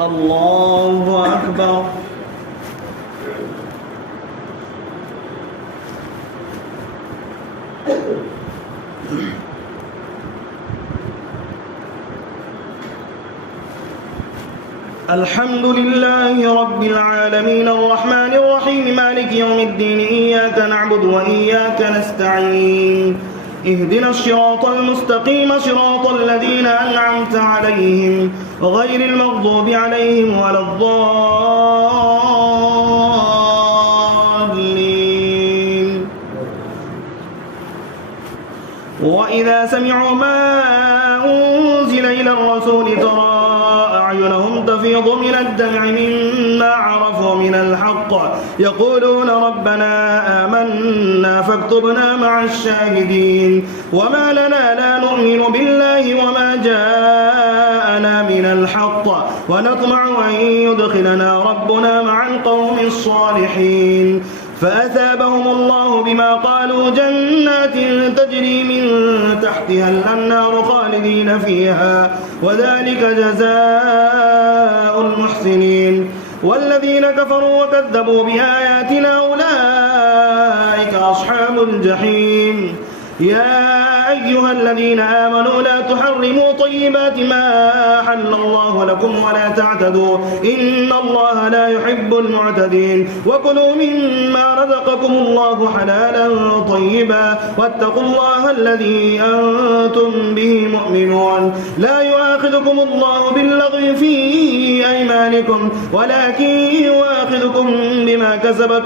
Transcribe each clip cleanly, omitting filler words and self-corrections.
الله أكبر. الحمد لله رب العالمين الرحمن الرحيم مالك يوم الدين إياك نعبد وإياك نستعين اهدنا الصراط المستقيم صراط الذين أنعمت عليهم غير المغضوب عليهم ولا الضالين. وإذا سمعوا ما أنزل إلى الرسول ترى أعينهم تفيض من الدمع مما عرفوا من الحق يقولون ربنا آمنا فاكتبنا مع الشاهدين. وما لنا لا نؤمن بالله وما جاءنا من الحق ونطمع أن يدخلنا ربنا مع القوم الصالحين. فأثابهم الله بما قالوا جنات تجري من تحتها الأنهار خالدين فيها وذلك جزاء المحسنين. والذين كفروا وكذبوا بآياتنا أولئك أصحاب الجحيم. يا أيها الذين آمنوا لا تحرموا طيبات ما أحل الله لكم ولا تعتدوا إن الله لا يحب المعتدين. وكلوا مما رزقكم الله حلالا طيبا واتقوا الله الذي أنتم به مؤمنون. لا يؤاخذكم الله باللغو في أيمانكم ولكن يؤاخذكم بما كسبت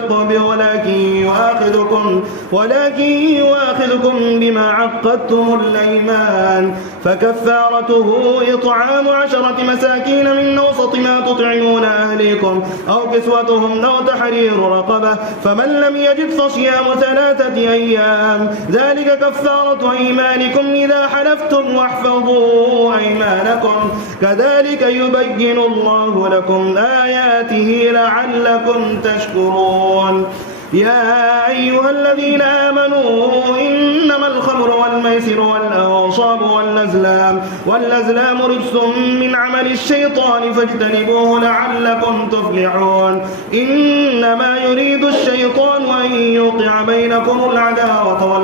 ولكن يؤاخذكم بما عقدتم الأيمان. فكفارته إطعام 10 مساكين من أوسط ما تطعمون أهليكم أو كسوتهم أو تحرير رقبة فمن لم يجد فصيام 3 أيام ذلك كفارة أيمانكم إذا حلفتم واحفظوا أيمانكم كذلك يبين الله لكم آياته لعلكم تشكرون. يا أيها الذين آمنوا إنما الخمر والميسر والأنصاب والأزلام رجس من عمل الشيطان فاجتنبوه لعلكم تفلحون. إنما يريد الشيطان أن يوقع بينكم العداوة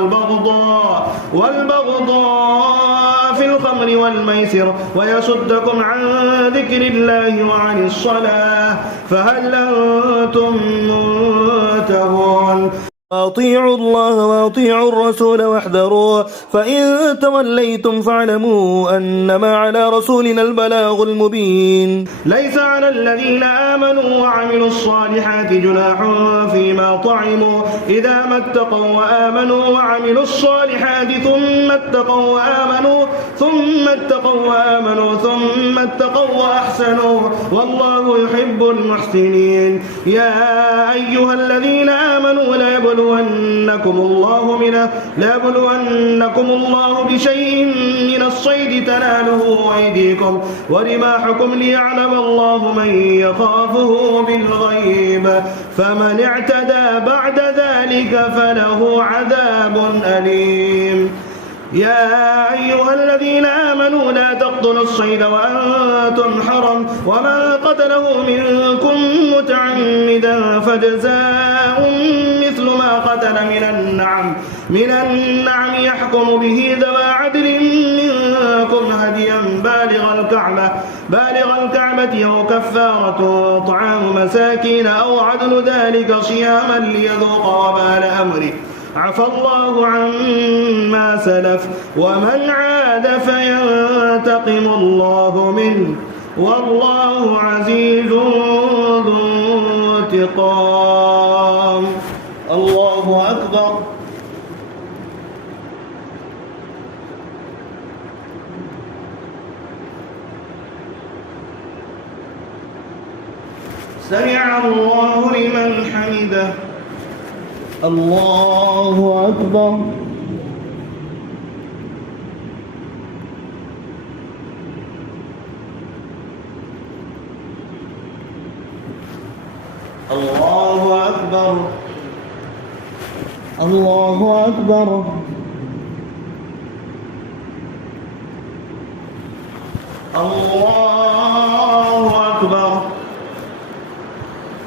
والبغضاء في الخمر والميسر ويصدكم عن ذكر الله وعن الصلاة فهل أنتم منتهون؟ أطيعوا الله وأطيعوا الرسول واحذروا فإن توليتم فاعلموا أنما على رسولنا البلاغ المبين. ليس على الذين آمنوا وعملوا الصالحات جناح فيما طعموا إذا ما اتقوا وآمنوا وعملوا الصالحات ثم اتقوا وأحسنوا والله يحب المحسنين. يا أيها الذين آمنوا ليبلونكم الله بشيء من الصيد تناله أيديكم ورماحكم ليعلم الله من يخافه بالغيب فمن اعتدى بعد ذلك فله عذاب أليم. يا أيها الذين آمنوا لا تقتلوا الصيد وأنتم حرم ومن قتله منكم متعمدا فجزاء مثل ما قتل من النعم يحكم به ذوى عدل منكم هديا بالغ الكعبة أو كفارة طعام مساكين أو عدل ذلك صياما ليذوق وبال أمره عفى الله عما سلف ومن عاد فينتقم الله منه والله عزيز ذو انتقام. الله أكبر. سمع الله لمن حمده. الله أكبر. الله أكبر. الله أكبر. الله أكبر. أكبر.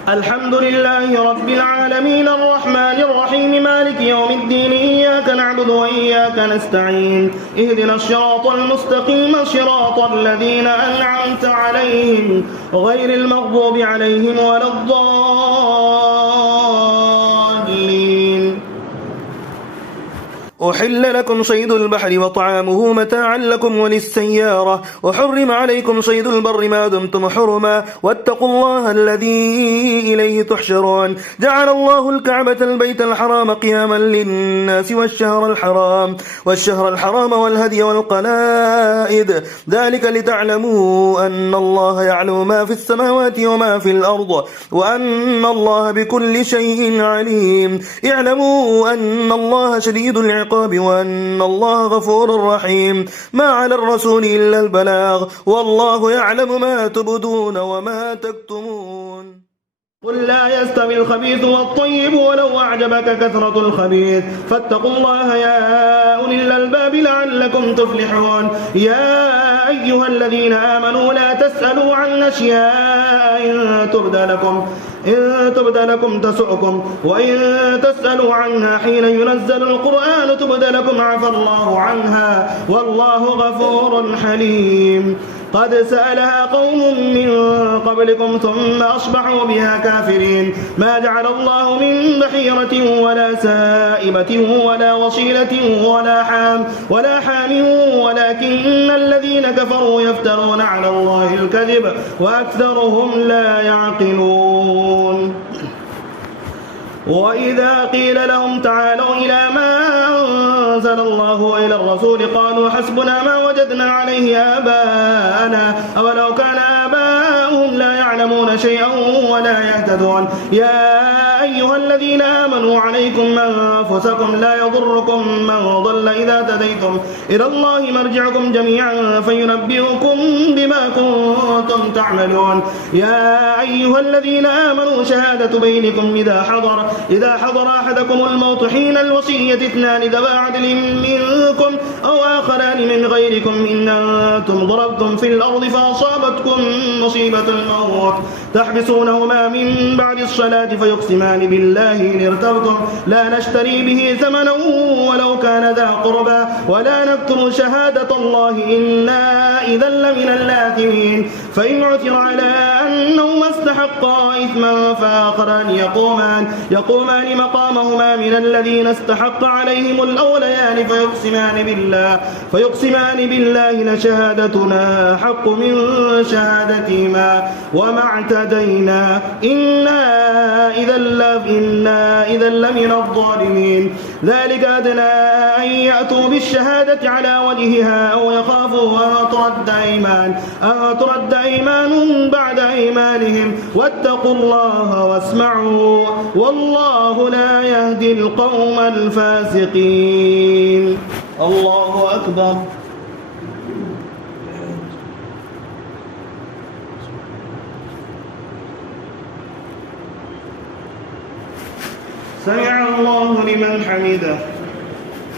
الحمد لله رب العالمين الرحمن الرحيم مالك يوم الدين إياك نعبد وإياك نستعين اهدنا الصراط المستقيم صراط الذين أنعمت عليهم غير المغضوب عليهم ولا الضالين. أحل لكم صيد البحر وطعامه متاعا لكم وللسيارة وحرم عليكم صيد البر ما دمتم حرما واتقوا الله الذي إليه تحشرون. جعل الله الكعبة البيت الحرام قياما للناس والشهر الحرام والهدي والقلائد ذلك لتعلموا أن الله يعلم ما في السماوات وما في الأرض وأن الله بكل شيء عليم. اعلموا أن الله شديد العقاب وأن الله غفور رحيم. ما على الرسول إلا البلاغ والله يعلم ما تبدون وما تكتمون. قل لا يستوي الخبيث والطيب ولو أعجبك كثرة الخبيث فاتقوا الله يا أولي الألباب لعلكم تفلحون. يا أيها الذين آمنوا لا تسألوا عن أشياء إن تبد لكم تسؤكم وإن تسألوا عنها حين ينزل القرآن تبد لكم عفى الله عنها والله غفور حليم. قد سألها قوم من قبلكم ثم أصبحوا بها كافرين. ما جعل الله من بحيرة ولا سائبة ولا وصيلة ولا حام ولكن الذين كفروا يفترون على الله الكذب وأكثرهم لا يعقلون. وإذا قيل لهم تعالوا إلى ما أنزل الله وإلى الرسول قالوا حسبنا ما وجدنا عليه آباءنا أولو كان آباؤهم لا يعلمون شيئا ولا يهتدون. يا أيها الذين آمنوا عليكم أنفسكم لا يضركم من ضل إذا هديتم إلى الله مرجعكم جميعا فينبئكم بما كنتم تعملون. يا أيها الذين آمنوا شهادة بينكم إذا حضر أحدكم الموت حين الوصية اثنان ذوى عدل منكم أو آخران من غيركم إن أنتم ضربتم في الأرض فأصابتكم مصيبة الموت تحبسونهما من بعد الصلاة فيقسمان بالله إن ارتبتم لا نشتري به ثمنا ولو كان ذا قربى ولا نكتم شهادة الله إنا إذا لمن الآثمين. فإن عثر على أنهما استحقا إثما فآخران يقومان مقامهما من الذين استحق عليهم الأوليان فيقسمان بالله لشهادتنا حق من شهادتهما وما اعتدينا إنا إذا لمن الظالمين. ذلك أدنى أن يأتوا بالشهادة على وجهها أو يخافوا أن ترد أيمان بعد أيمانهم واتقوا الله واسمعوا والله لا يهدي القوم الفاسقين. الله أكبر. سمع الله لمن حمده.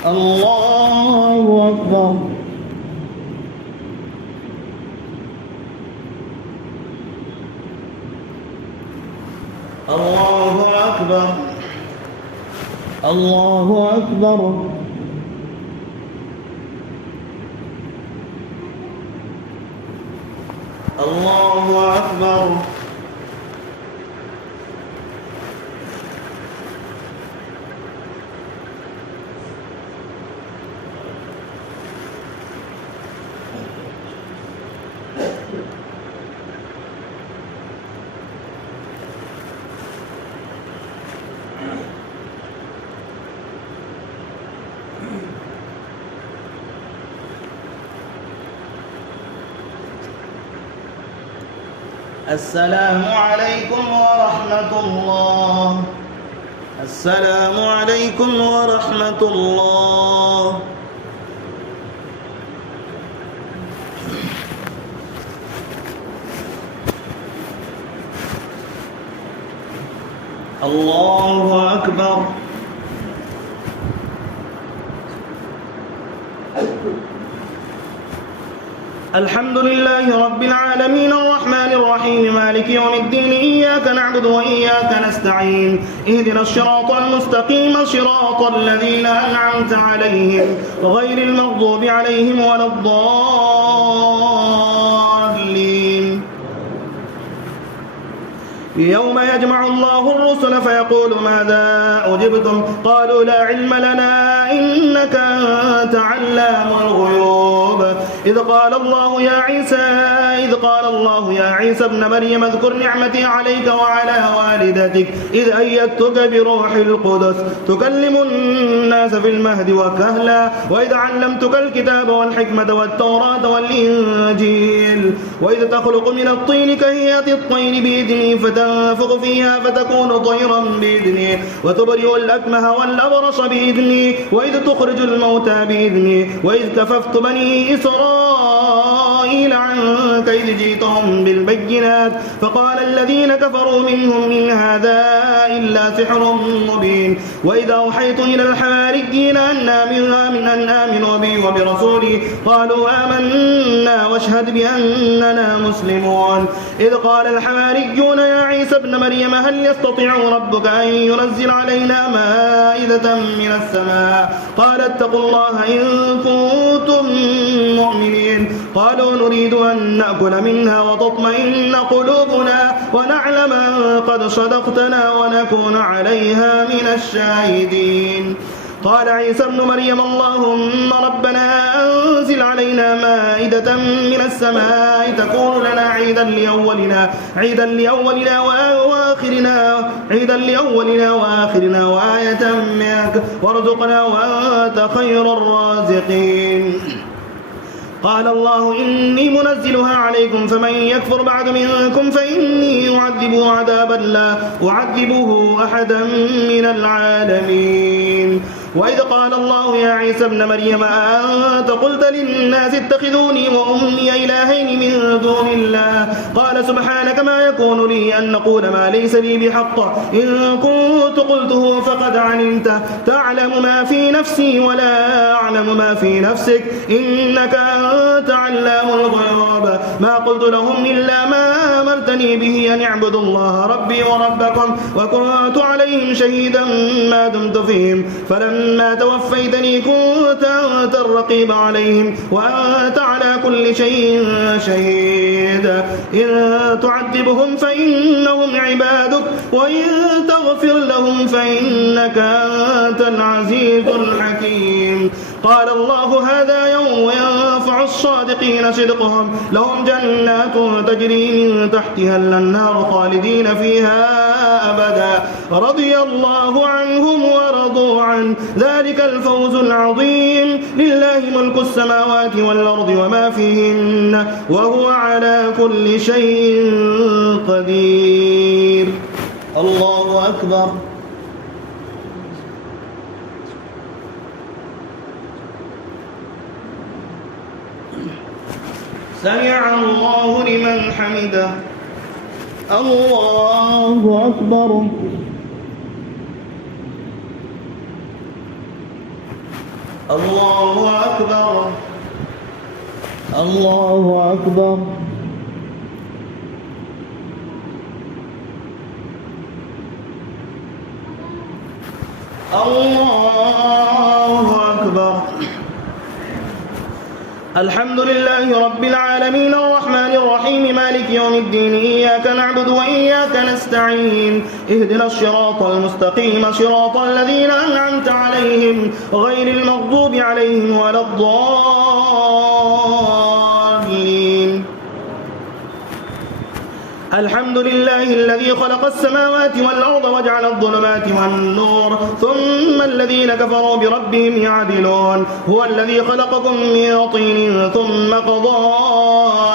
الله أكبر. الله أكبر. الله أكبر. الله أكبر. السلام عليكم ورحمة الله. السلام عليكم ورحمة الله. الله أكبر. الحمد لله رب العالمين الرحمن الرحمن الرحيم مالك يوم الدين إياك نعبد وإياك نستعين اهدنا الصراط المستقيم صراط الذين أنعمت عليهم غير المغضوب عليهم ولا الضالين يوم يجمع الله الرسل فيقول ماذا أجبتم قالوا لا علم لنا إنك أنت علام الغيوب إذ قال الله يا عيسى ابن مريم اذكر نعمتي عليك وعلى والدتك إذ أيدتك بروح القدس تكلم الناس في المهد وكهلا وإذ علمتك الكتاب والحكمة والتوراة والإنجيل وإذ تخلق من الطين كهيئة الطير بإذني فتنفخ فيها فتكون طيرا بإذني وتبرئ الأكمه والأبرص بإذني وإذ تخرج الموتى بإذني وإذ كففت بني إسرائيل عنك إذ جئتهم بالبينات فقال الذين كفروا منهم إن هذا إلا سحر مبين وإذا أوحيت إلى الحواريين أن آمنوا بي وبرسولي قالوا آمنا واشهد بأننا مسلمون إذ قال الحواريون يا عيسى ابن مريم هل يستطيع ربك أن ينزل علينا مائدة من السماء قال اتقوا الله إن كنتم مؤمنين قالوا نريد أن نأكل منها وتطمئن قلوبنا ونعلم أن قد صدقتنا ونكون عليها من الشاهدين قال عيسى ابن مريم اللهم ربنا أنزل علينا مائدة من السماء تكون لنا عيدا لأولنا وآخرنا وآية منك وارزقنا وأنت خير الرازقين قال الله إني منزلها عليكم فمن يكفر بعد منكم فإني أعذبه عذابا لا أعذبه أحدا من العالمين وإذ قال الله يا عيسى ابن مريم أنت قلت للناس اتخذوني وأمي إلهين من دون الله قال سبحانك ما يكون لي أن نقول ما ليس لي بحق إن كنت قلته فقد علمته تعلم ما في نفسي ولا أعلم ما في نفسك إنك أنت علام الغيوب ما قلت لهم إلا ما أمرتني به أن اعبدوا الله ربي وربكم وكنت عليهم شهيدا ما دمت فيهم فلما توفيتني كنت أنت الرقيب عليهم وأنت على كل شيء شهيد إن تعذبهم فإنهم عبادك وإن تغفر لهم فإنك أنت العزيز الحكيم قال الله هذا يوم ينفع الصادقين صدقهم لهم جنات تجري من تحتها الأنهار خالدين فيها أبدا رضي الله عنهم ورضوا عنه ذلك الفوز العظيم لله ملك السماوات والأرض وما فيهن وهو على كل شيء قدير الله أكبر سمع الله لمن حمده الله أكبر الله أكبر الله أكبر الله أكبر الحمد لله رب العالمين الرحمن الرحيم مالك يوم الدين إياك نعبد وإياك نستعين اهدنا الصراط المستقيم صراط الذين أنعمت عليهم غير المغضوب عليهم ولا الضالين الحمد لله الذي خلق السماوات والأرض وجعل الظلمات والنور ثم الذين كفروا بربهم يعدلون هو الذي خلقكم من طين ثم قضى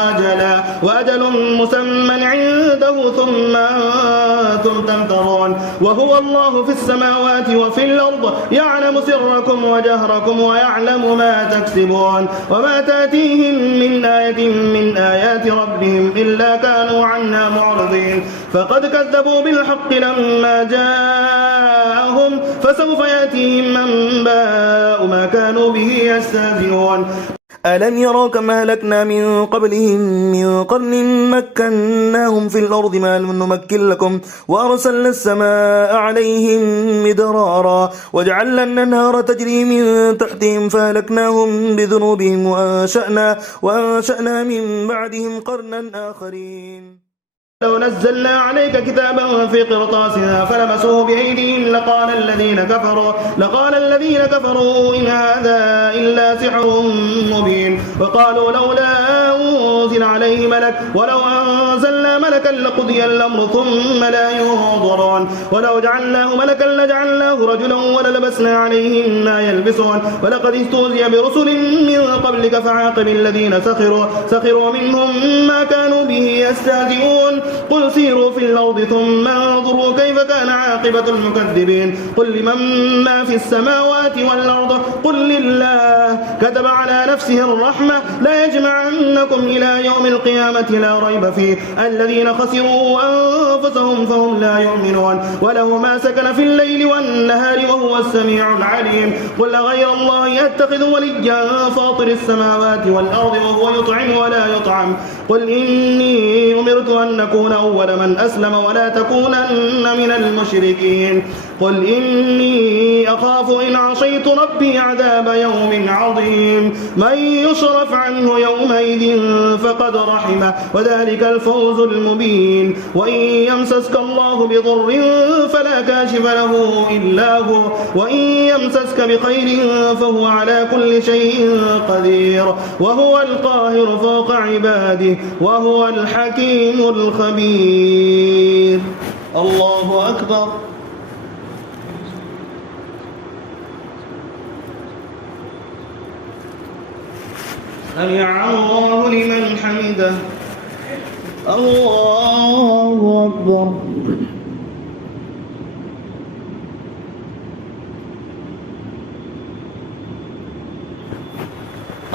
أجلا وأجل مسمى عنده ثم أنتم تمترون وهو الله في السماوات وفي الأرض يعلم سركم وجهركم ويعلم ما تكسبون وما تأتيهم من آية من آيات ربهم إلا كانوا عنها معرضين فقد كذبوا بالحق لما جاءهم فسوف يأتيهم أنباء ما كانوا به يستهزئون ألم يروا كم أهلكنا من قبلهم من قرن مكناهم في الأرض ما لم نمكن لكم وأرسلنا السماء عليهم مدرارا وجعلنا الأنهار تجري من تحتهم فأهلكناهم بذنوبهم وأنشأنا من بعدهم قرنا آخرين. لو نزلنا عليك كتابا في قرطاس فلمسوه بأيديهم لقال الذين كفروا إن هذا إلا سحر مبين. وقالوا لولا أنزل عليه ملك ولو أنزلنا ملكا لقضي الأمر ثم لا ينظرون ولو جعلناه ملكا لجعلناه رجلا وللبسنا عليهم ما يلبسون. ولقد استهزئ برسل من قبلك فعاقب الذين سخروا منهم ما كانوا به يستهزئون. قل سيروا في الأرض ثم انظروا كيف كان عاقبة المكذبين. قل لمن ما في السماوات والأرض قل لله كتب على نفسه الرحمة لا يجمعنكم إلى يوم القيامة لا ريب فيه الذين خسروا أنفسهم فهم لا يؤمنون. وله ما سكن في الليل والنهار وهو السميع العليم. قل غير الله يتخذ وليا فاطر السماوات والأرض وهو يطعم ولا يطعم. قل إني أمرت أن أكون أول من أسلم ولا تكونن من المشركين. قل إني أخاف إن عصيت ربي عذاب يوم عظيم. من يصرف عنه يومئذ فقد رحمه وذلك الفوز المبين. وإن يمسسك الله بضر فلا كاشف له إلا هو وإن يمسسك بخير فهو على كل شيء قدير وهو القاهر فوق عباده وهو الحكيم الخبير. الله أكبر. سمع الله لمن حمده. الله أكبر.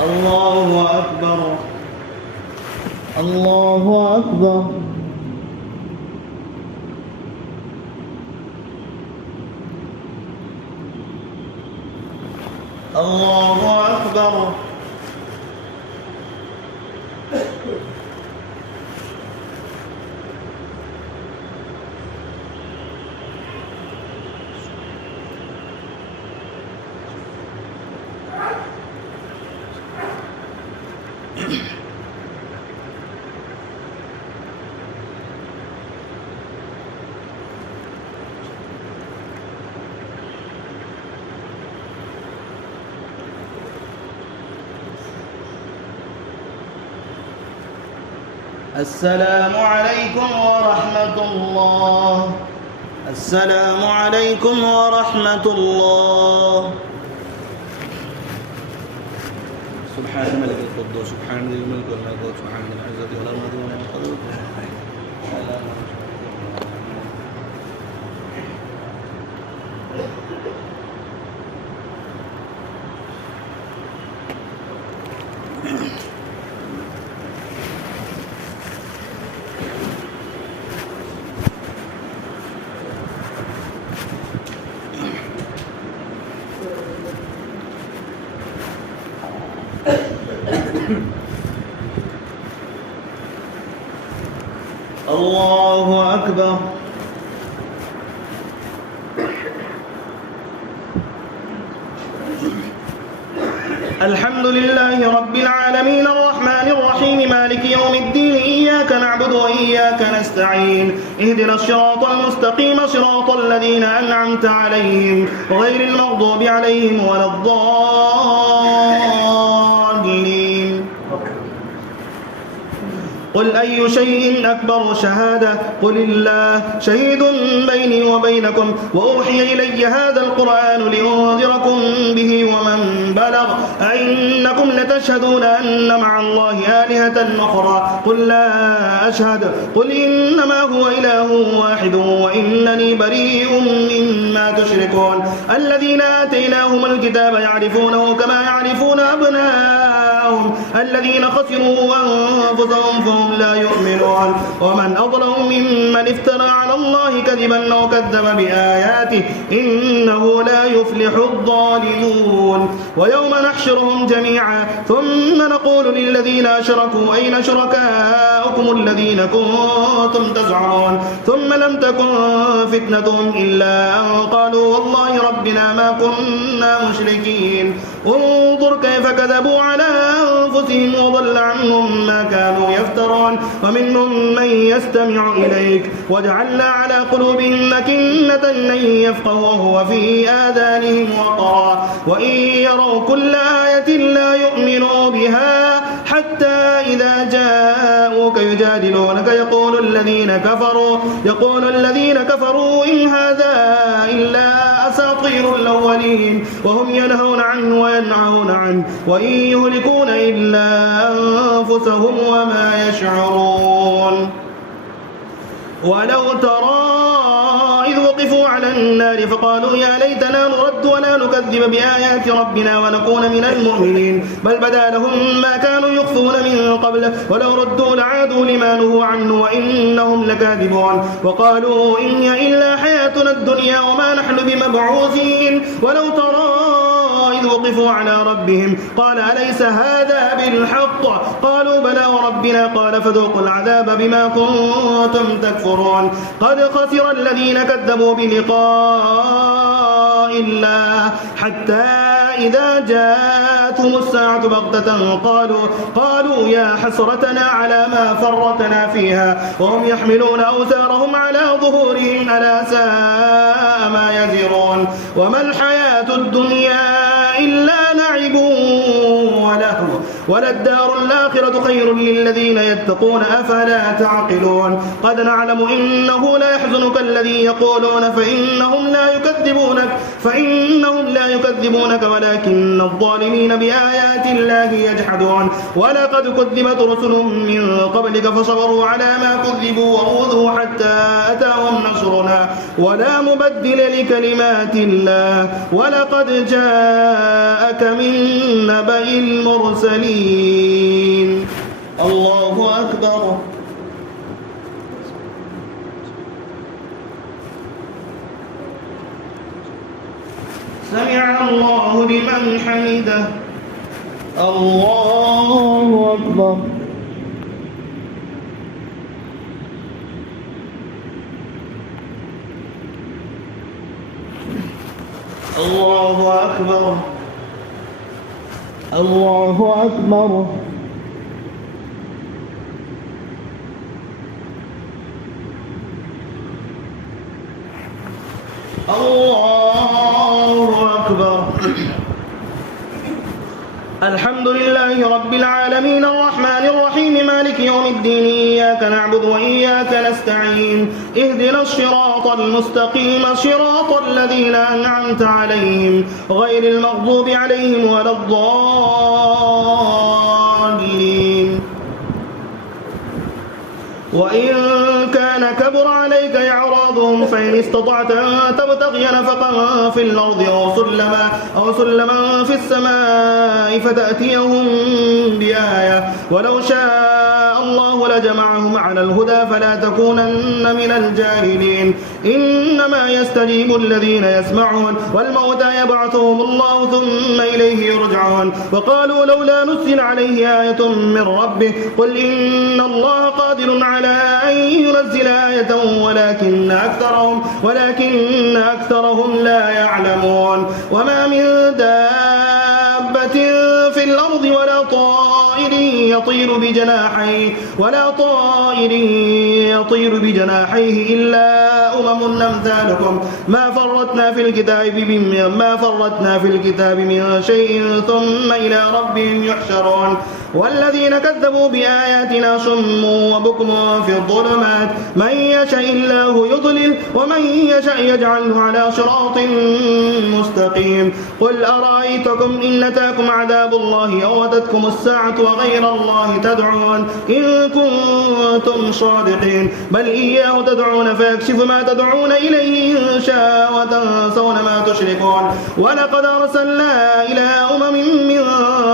الله أكبر. الله أكبر. الله أكبر. السلام عليكم ورحمة الله. السلام عليكم ورحمة الله. سبحان الملك القدوس سبحان ذي الملك والملكوت سبحان ذي العزة والأمر والملك. الله أكبر. الحمد لله رب العالمين الرحمن الرحيم مالك يوم الدين إياك نعبد وإياك نستعين اهدنا الصراط المستقيم صراط الذين أنعمت عليهم غير المغضوب عليهم ولا الضالين. قل أي شيء أكبر شهادة قل الله شهيد بيني وبينكم وأوحي إلي هذا القرآن لأنذركم به ومن بلغ أئنكم لتشهدون أن مع الله آلهة أخرى قل لا أشهد قل إنما هو إله واحد وإنني بريء مما تشركون. الذين آتيناهم الكتاب يعرفونه كما يعرفون أبناءهم لهم الذين خسروا أنفسهم فهم لا يؤمنون ومن أظلم ممن افترى على الله كذبا أو كذب بآياته إنه لا يفلح الظالمون ويوم نحشرهم جميعا ثم نقول للذين أشركوا أين شركاؤكم الذين كنتم تزعمون ثم لم تكن فتنتهم إلا أن قالوا والله ربنا ما كنا مشركين انظر كيف كذبوا على أنفسهم وضل عنهم ما كانوا يفترون ومنهم من يستمع إليك وجعلنا على قلوبهم أكنة أن يفقهوا وهو في آذانهم وقرا وإن يروا كل آية لا يؤمنوا بها حتى إذا جاءوك يجادلونك يقول الذين كفروا إن هذا إلا أساطير الأولين وهم ينهون عنه وينهون عنه وإن يهلكون إلا أنفسهم وما يشعرون ولو ترى إذ وقفوا على النار فقالوا يا ليتنا نرد ولا نكذب بآيات ربنا ونكون من المؤمنين بل بدا لهم ما كانوا يخفون من قبل ولو ردوا لعادوا لما نهوا عنه وإنهم لكاذبون وقالوا إن هي إلا حياتنا الدنيا وما نحن بمبعوثين ولو ترى إذ وقفوا على ربهم قال أليس هذا بالحق قالوا بلى وربنا قال فذوقوا العذاب بما كنتم تكفرون قد خسر الذين كذبوا بلقاء الله حتى إذا جاءتهم الساعة بغتة قالوا يا حسرتنا على ما فرطنا فيها وهم يحملون أوزارهم على ظهورهم ألا ساء ما يزرون وما الحياة الدنيا إلا لعب ولهو وللدار الآخرة خير للذين يتقون أفلا تعقلون قد نعلم إنه لا يحزنك الذي يقولون فإنهم لا يكذبونك ولكن الظالمين بآيات الله يجحدون ولقد كذبت رسل من قبلك فصبروا على ما كذبوا وأوذوا حتى أتاهم نصرنا ولا مبدل لكلمات الله ولقد جاءك من نبأ المرسلين الله أكبر سمع الله لمن حمده الله أكبر الله أكبر الله أكبر الله أكبر الحمد لله رب العالمين الرحمن الرحيم مالك يوم الدين إياك نعبد وإياك نستعين اهدنا الصراط المستقيم صراط الذين أنعمت عليهم غير المغضوب عليهم ولا الضالين وإن كان كبر عليك إعراضهم فإن استطعت أن تبتغي نفقا في الأرض أو سلما في السماء فتأتيهم بآية ولو شاء الله لجمعهم على الهدى فلا تكونن من الجاهلين إنما يستجيب الذين يسمعون والموتى يبعثهم الله ثم إليه يرجعون وقالوا لولا نزل عليه آية من ربه قل إن الله قادر على أن ينزل آية ولكن أكثرهم لا يعلمون وما من دابة في الأرض ولا طائر يطير بجناحيه إلا أمم أمثالكم ما فرطنا في الكتاب من شيء ثم إلى ربهم يحشرون والذين كذبوا بآياتنا صم وبكم في الظلمات من يشاء الله يضلل ومن يشاء يجعله على صراط مستقيم قل أرأيتكم إن أتاكم عذاب الله أو أتتكم الساعة وغير الله تدعون إن كنتم صادقين بل إياه تدعون فيكشف ما تدعون إليه إن شاء وتنسون ما تشركون ولقد أرسلنا إلى أمم من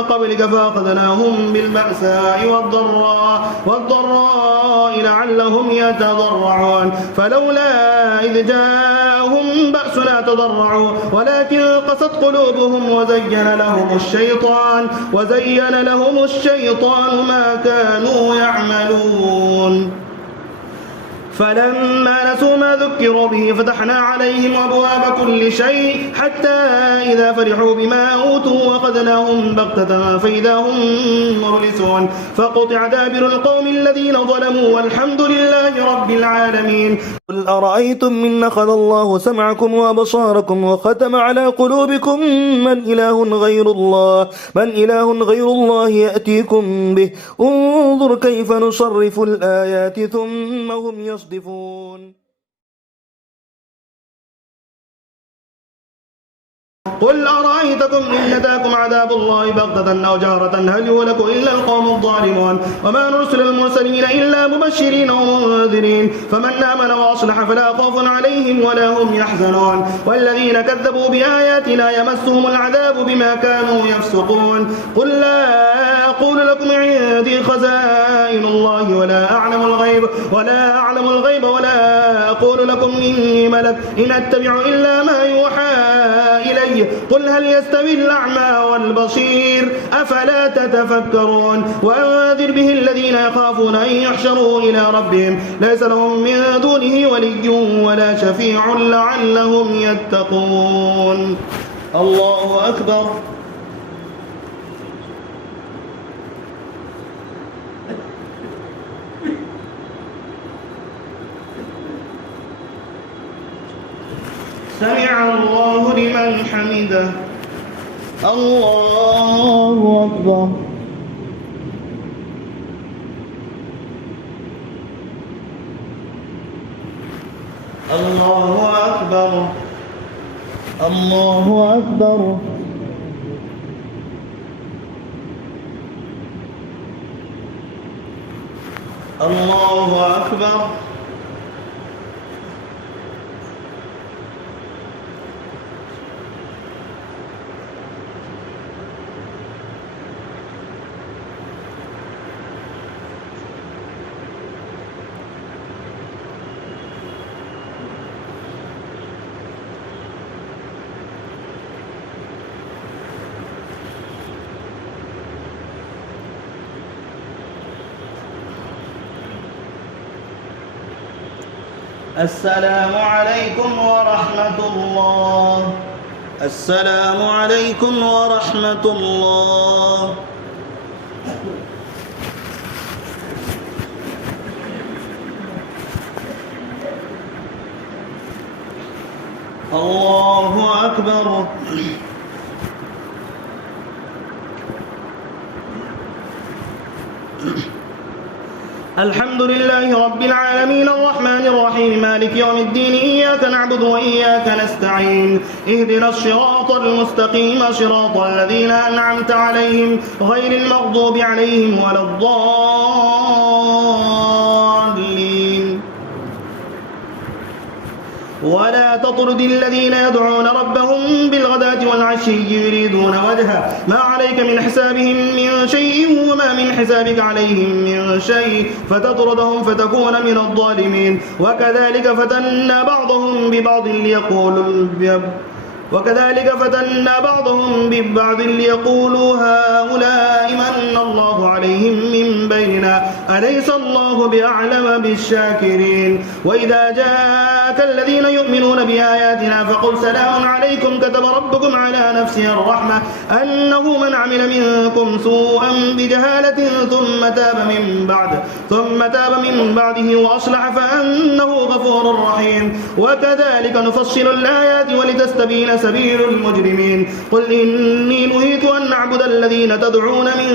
قبلك فأخذناهم بالبأساء والضراء لعلهم يتضرعون فلولا إذ جاءهم بأسنا تضرعوا ولكن قست قلوبهم وزين لهم الشيطان ما كانوا يعملون فلما نسوا ما ذكروا به فتحنا عليهم أبواب كل شيء حتى إذا فرحوا بما أوتوا أخذناهم بغتة فإذا هم مبلسون فقطع دابر القوم الذين ظلموا والحمد لله رب العالمين قل أرأيتم من أخذ الله سمعكم وأبصاركم وختم على قلوبكم من إله غير الله يأتيكم به انظر كيف نصرف الآيات ثم هم يصدفون قل أرأيتكم إن أتاكم عذاب الله بغتة أو جهرة هل يهلك إلا القوم الظالمون وما نرسل المرسلين إلا مبشرين ومنذرين فمن آمن وأصلح فلا خوف عليهم ولا هم يحزنون والذين كذبوا بآياتنا يمسهم العذاب بما كانوا يفسقون قل لا أقول لكم عندي خزائن الله ولا أعلم الغيب ولا أقول لكم إني ملك إن أتبع إلا ما يوحى إلي قل هل يستوي الأعمى والبصير أفلا تتفكرون وأنذر به الذين يخافون أن يحشروا إلى ربهم ليس لهم من دونه ولي ولا شفيع لعلهم يتقون الله أكبر سمع الله لمن حمده الله أكبر الله أكبر الله أكبر الله أكبر السلام عليكم ورحمة الله السلام عليكم ورحمة الله الله أكبر الحمد لله رب العالمين الرحمن الرحيم مالك يوم الدين إياك نعبد وإياك نستعين اهدنا الصراط المستقيم صراط الذين أنعمت عليهم غير المغضوب عليهم ولا الضالين ولا تطرد الذين يدعون ربهم بالغداة والعشي يريدون وجهه ما عليك من حسابهم من شيء وما من حسابك عليهم من شيء فتطردهم فتكون من الظالمين وكذلك فتنا بعضهم ببعض ليقولوا هؤلاء من الله عليهم من بيننا أليس الله بأعلم بالشاكرين وإذا جاءك الذين يؤمنون بآياتنا فقل سلام عليكم كتب ربكم على نفسه الرحمة أنه من عمل منكم سوءا بجهالة ثم تاب من بعده وأصلح فأنه غفور رحيم وكذلك نفصل الآيات ولتستبين سبيل المجرمين قل إني نهيت أن أعبد الذين تدعون من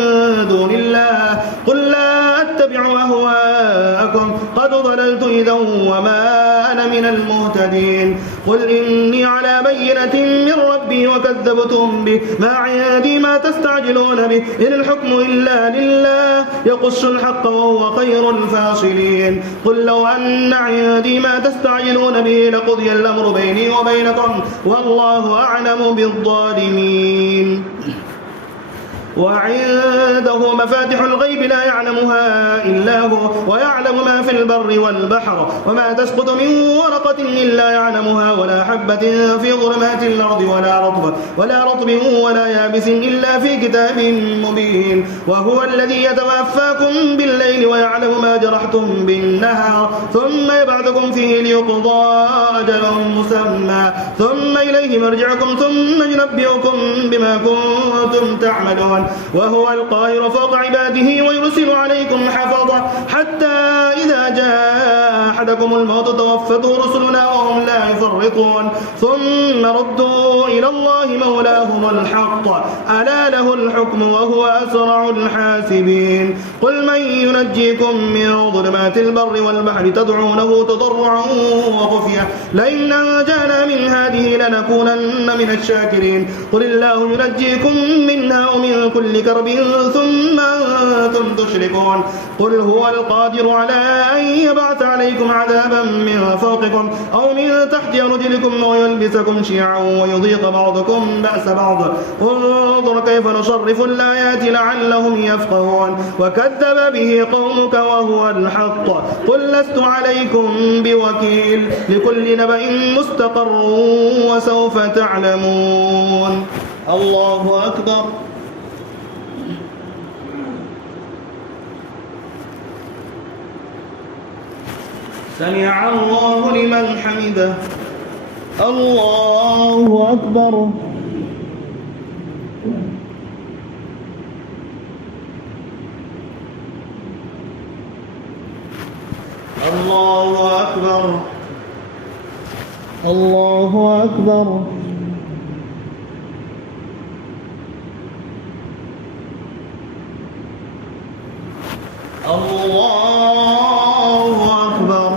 دون الله قل لا أتبع أتبع أهواءكم قد ضللت إذا وما أنا من المهتدين قل إني على بينة من ربي وكذبتم به ما عندي ما تستعجلون به إن الحكم إلا لله يقص الحق وهو خير الفاصلين قل لو أن عندي ما تستعجلون به لقضي الأمر بيني وبينكم والله أعلم بالظالمين وعنده مفاتح الغيب لا يعلمها إلا هو ويعلم ما في البر والبحر وما تسقط من ورقة إلا يعلمها ولا حبة في ظلمات الأرض ولا رطب ولا يابس إلا في كتاب مبين وهو الذي يتوفاكم بالليل ويعلم ما جرحتم بالنهار ثم يبعثكم فيه ليقضى أجل مسمى ثم إليه مرجعكم ثم ينبئكم بما كنتم تعملون وهو القاهر فوق عباده ويرسل عليكم حفظة حتى إذا جاء أحدكم الموت توفته رسلنا وهم لا يفرطون ثم ردوا إلى الله مولاهم الحق ألا له الحكم وهو أسرع الحاسبين قل من ينجيكم من ظلمات البر والبحر تدعونه تضرعا وخفية لئن نجانا من هذه لنكونن من الشاكرين قل الله ينجيكم منها ومن كل كرب ثم أنتم تشركون قل هو القادر على أن يبعث عليكم عذابا من فوقكم أو من تحت أرجلكم ويلبسكم شيعا ويضيق بعضكم بأس بعض انظر كيف نصرف الآيات لعلهم يفقهون وكذب به قومك وهو الحق قل لست عليكم بوكيل لكل نبأ مستقر وسوف تعلمون الله أكبر سمع الله لمن حمده الله أكبر الله أكبر الله أكبر الله أكبر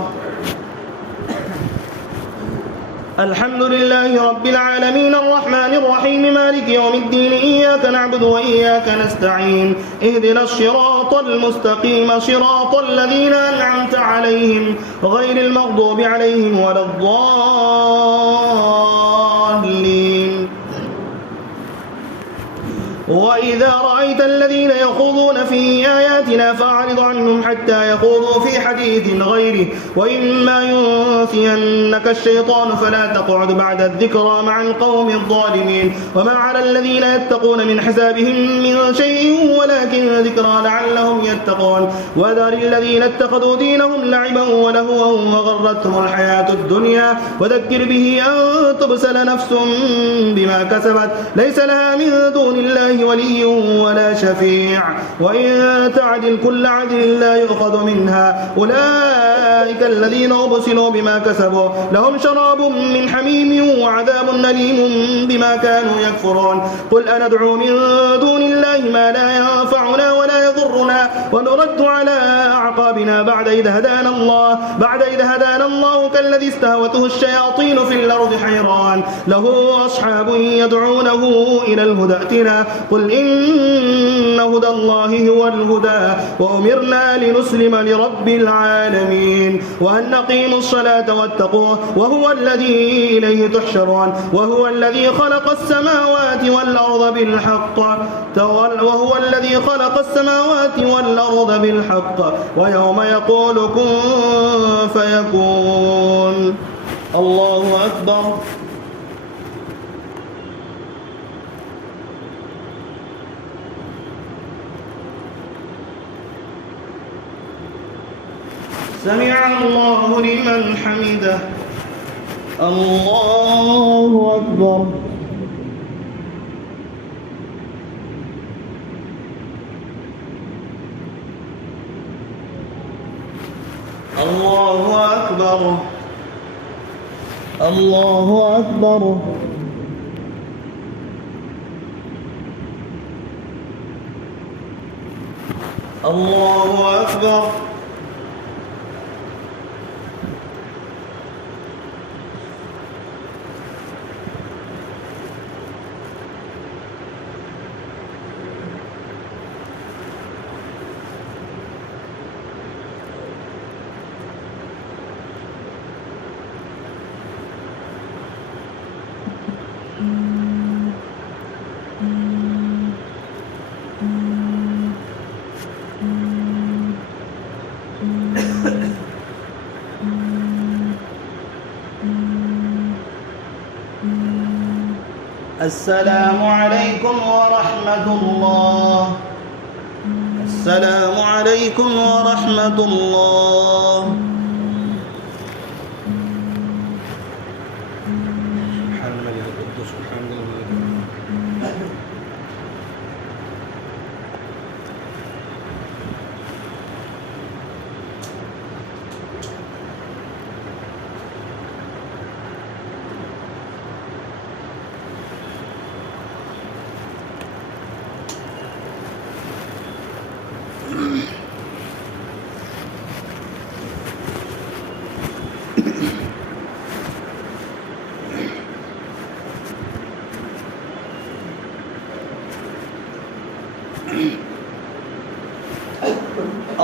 الحمد لله رب العالمين الرحمن الرحيم مالك يوم الدين إياك نعبد وإياك نستعين اهدنا الصراط المستقيم صراط الذين أنعمت عليهم غير المغضوب عليهم ولا الضالين وإذا رأيت الذين يخوضون في آياتنا فأعرض عنهم حتى يخوضوا في حديث غيره وإما ينسينك الشيطان فلا تقعد بعد الذكرى مع القوم الظالمين وما على الذين يتقون من حسابهم من شيء ولكن ذكرى لعلهم يتقون وذر الذين اتخذوا دينهم لعبا ولهوا وغرتهم الحياة الدنيا وذكر به أن تبسل نفس بما كسبت ليس لها من دون الله ولي ولا شفيع وإن تعدل كل عدل لا يؤخذ منها أولئك الذين أبسلوا بما كسبوا لهم شراب من حميم وعذاب أليم بما كانوا يكفرون قل أندعو من دون الله ما لا ينفعنا ولا يضرنا ونرد على أعقابنا بعد إذ هدانا الله كالذي استهوته الشياطين في الأرض حيران له أصحاب يدعونه إلى الهدى ائتنا قل إن هدى الله هو الهدى وأمرنا لنسلم لرب العالمين وأن نقيموا الصلاة واتقوه وهو الذي إليه تحشرون وهو الذي خلق السماوات والأرض بالحق ويوم يقول كن فيكون الله أكبر سمع الله لمن حمده الله أكبر الله أكبر الله أكبر الله أكبر. السلام عليكم ورحمة الله. السلام عليكم ورحمة الله. سبحان الملك القدوس سبحان الملك.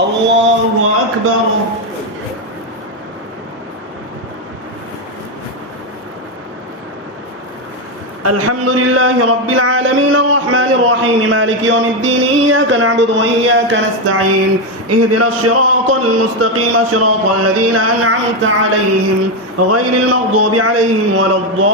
الله أكبر. الحمد لله رب العالمين الرحمن الرحيم مالك يوم الدين إياك نعبد وإياك نستعين اهدنا الصراط المستقيم صراط الذين أنعمت عليهم غير المغضوب عليهم ولا الضالين.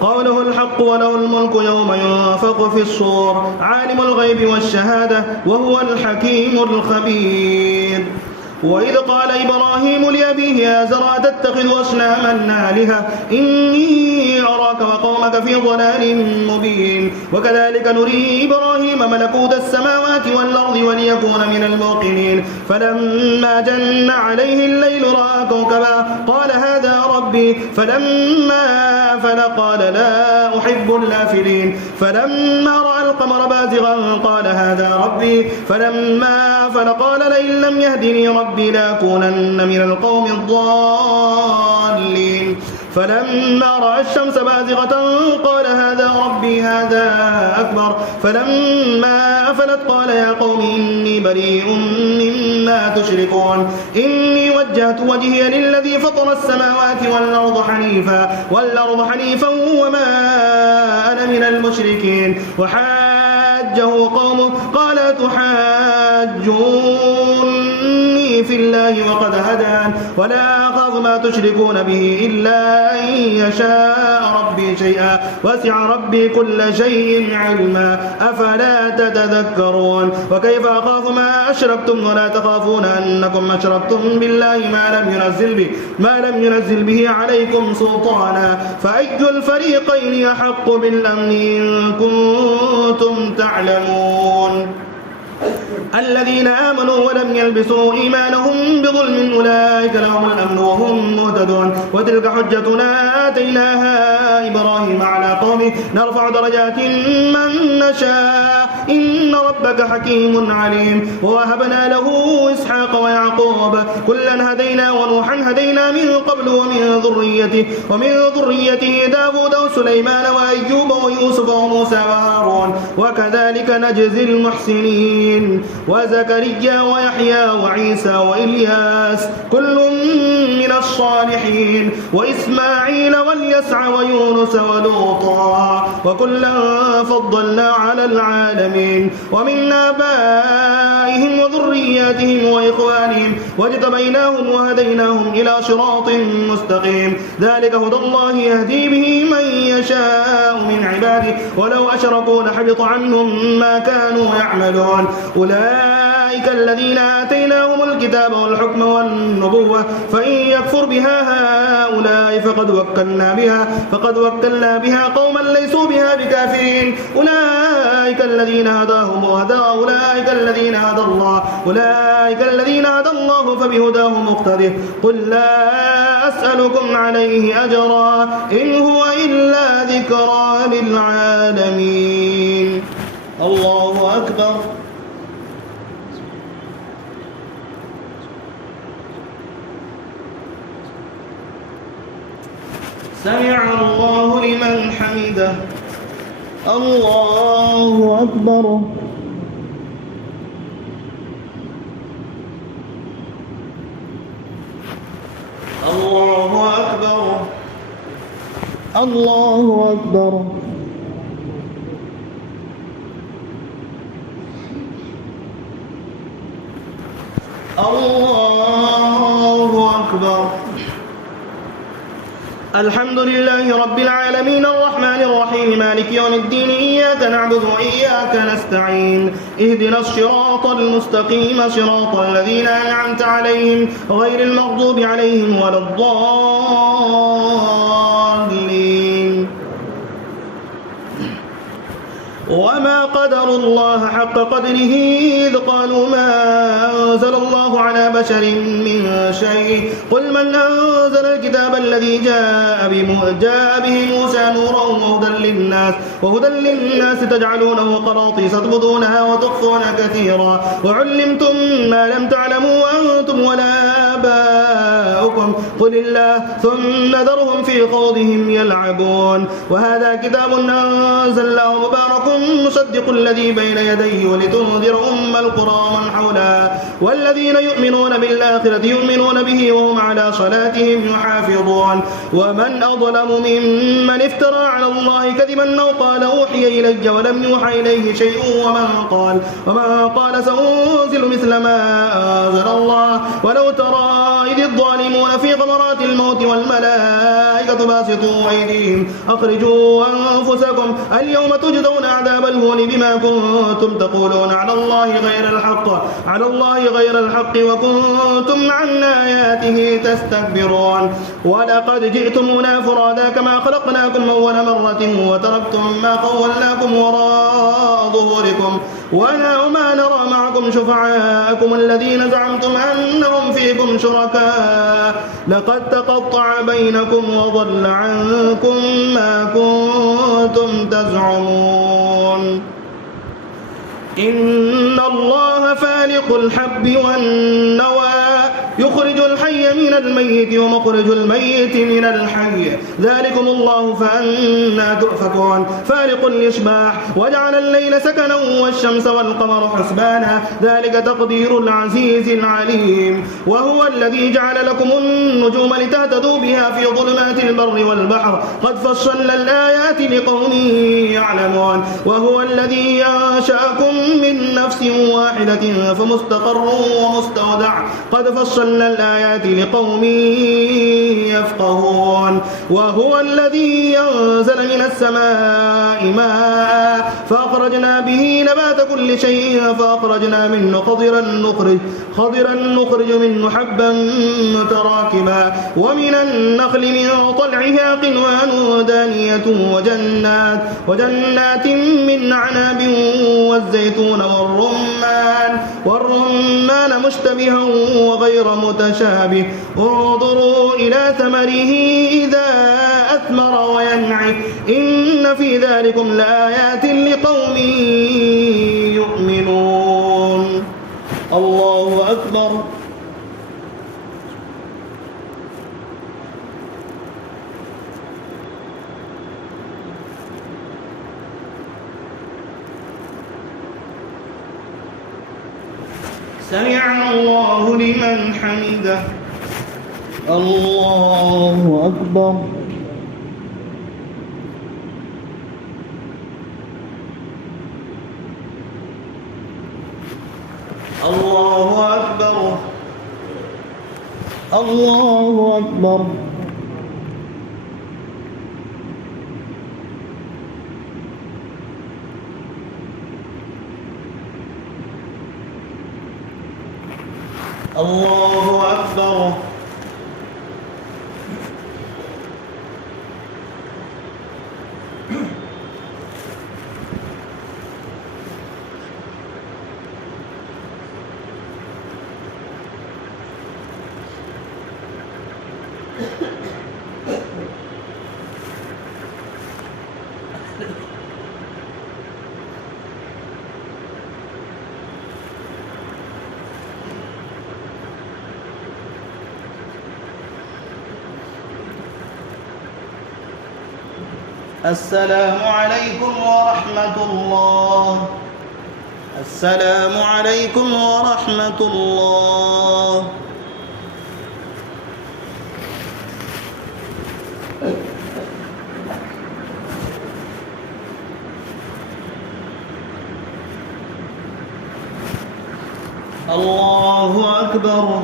قوله الحق وله الملك يوم ينفخ في الصور عالم الغيب والشهادة وهو الحكيم الخبير. وإذ قال إبراهيم لأبيه آزر أتتخذ أصناما آلهة إني أراك وقومك في ضلال مبين. وكذلك نري إبراهيم ملكوت السماوات والأرض وليكون من الموقنين. فلما جن عليه الليل رأى كوكبا قال هذا ربي فلما أفل قال لا أحب الآفلين. فلما رأى القمر بازغا قال هذا ربي فلما أفل قال لئن لم يهدني ربي لأكونن من القوم الضالين. فلما رأى الشمس بازغة قال هذا ربي هذا أكبر. فلما أفلت قال يا قوم إني بريء مما تشركون إني وجهت وجهي للذي فطر السماوات والأرض حنيفا وما أنا من المشركين. وحاجه قومه قال تحاجوني في الله وقد هدان ولا أخاف ما تشركون به إلا أن يشاء ربي شيئا وسع ربي كل شيء علما أفلا تتذكرون. وكيف أخاف ما أشركتم ولا تخافون أنكم أشركتم بالله ما لم ينزل به عليكم سلطانا فأي الفريقين أحق بالأمن إن كنتم تعلمون. الذين آمنوا ولم يلبسوا إيمانهم بظلم أولئك لهم الأمن وهم مهتدون. وتلك حجتنا آتيناها إبراهيم على قومه نرفع درجات من نشاء إن ربك حكيم عليم. ووهبنا له إسحاق ويعقوب كلا هدينا ونوحا هدينا من قبل ومن ذريته داود وسليمان وأيوب ويوسف وموسى وهارون وكذلك نجزي المحسنين. وزكريا ويحيى وعيسى وإلياس كل من الصالحين وإسماعيل واليسع ويونس ولوطا وكلا فضلنا على العالمين. ومن آبائهم وذرياتهم وإخوانهم واجتبيناهم وهديناهم إلى صراط مستقيم. ذلك هدى الله يهدي به من يشاء من عباده ولو أشركوا لحبط عنهم ما كانوا يعملون. أولئك الذين آتيناهم الكتاب والحكم والنبوة فإن يكفر بها هؤلاء فقد وكلنا بها قوما ليسوا بها بكافرين. أولئك أولئك الذين هداهم أولئك الذين هدى الله فبهداه مقتده. قل لا أسألكم عليه أجرا إن هو إلا ذكرى للعالمين. الله أكبر. سمع الله لمن حمده. الله أكبر. الله أكبر. الله أكبر. الله أكبر. الحمد لله رب العالمين الرحمن الرحيم مالك يوم الدين إياك نعبد وإياك نستعين اهدنا الصراط المستقيم صراط الذين أنعمت عليهم غير المغضوب عليهم ولا الضالين. وما قدروا الله حق قدره إذ قالوا ما أنزل الله على بشر من شيء قل من أنزل الكتاب الذي جاء به موسى نورا وهدى للناس تجعلونه قراطيس تبدونها وتخفون كثيرا وعلمتم ما لم تعلموا أنتم ولا آباؤكم قل الله ثم ذرهم في خوضهم يلعبون. وهذا كتاب أنزلناه مبارك مصدق الذي بين يديه ولتنذر القرى ومن حولها والذين يؤمنون بالآخرة يؤمنون به وهم على صلاتهم يحافظون. ومن أظلم ممن افترى على الله كذبا أو قال أوحي إلي ولم يوحى إليه شيء ومن قال سأنزل مثل ما أنزل الله ولو ترى إذ الظالمون في غمرات الموت والملائكة باسطوا أيديهم أخرجوا أنفسكم اليوم تجزون عذاب الهون بما كنتم تقولون على الله غير الحق وكنتم عن آياته تستكبرون. ولقد جئتمونا فرادا كما خلقناكم أول مرة وتركتم ما خولناكم وراء ظهوركم وما نرى معكم شفعاءكم الذين زعمتم أنهم فيكم شركاء لقد تقطع بينكم وضل عنكم ما كنتم تزعمون. إن الله فالق الحب والنوى يخرج الحي من الميت ومخرج الميت من الحي ذلكم الله فأنا تؤفكون. فالق الإصباح وجعل الليل سكنا والشمس والقمر حسبانا ذلك تقدير العزيز العليم. وهو الذي جعل لكم النجوم لتهتدوا بها في ظلمات البر والبحر قد فصلنا الآيات لقوم يعلمون. وهو الذي أنشأكم من نفس واحدة فمستقر ومستودع قد فصلنا الآيات لقوم يفقهون. وهو الذي ينزل من السماء ماء فأخرجنا به نبات كل شيء فأخرجنا منه خضرا نخرج منه حبا متراكبا ومن النخل من طلعها قنوان دانية وجنات من أعناب والزيتون والرمان مشتبها وغير متشابه انظروا إلى ثمره إذا أثمر وينعه إن في ذلكم لآيات لقوم يؤمنون. الله أكبر. سمع الله لمن حمده. الله أكبر. الله أكبر. الله أكبر. الله أكبر. السلام عليكم ورحمة الله. السلام عليكم ورحمة الله. الله أكبر.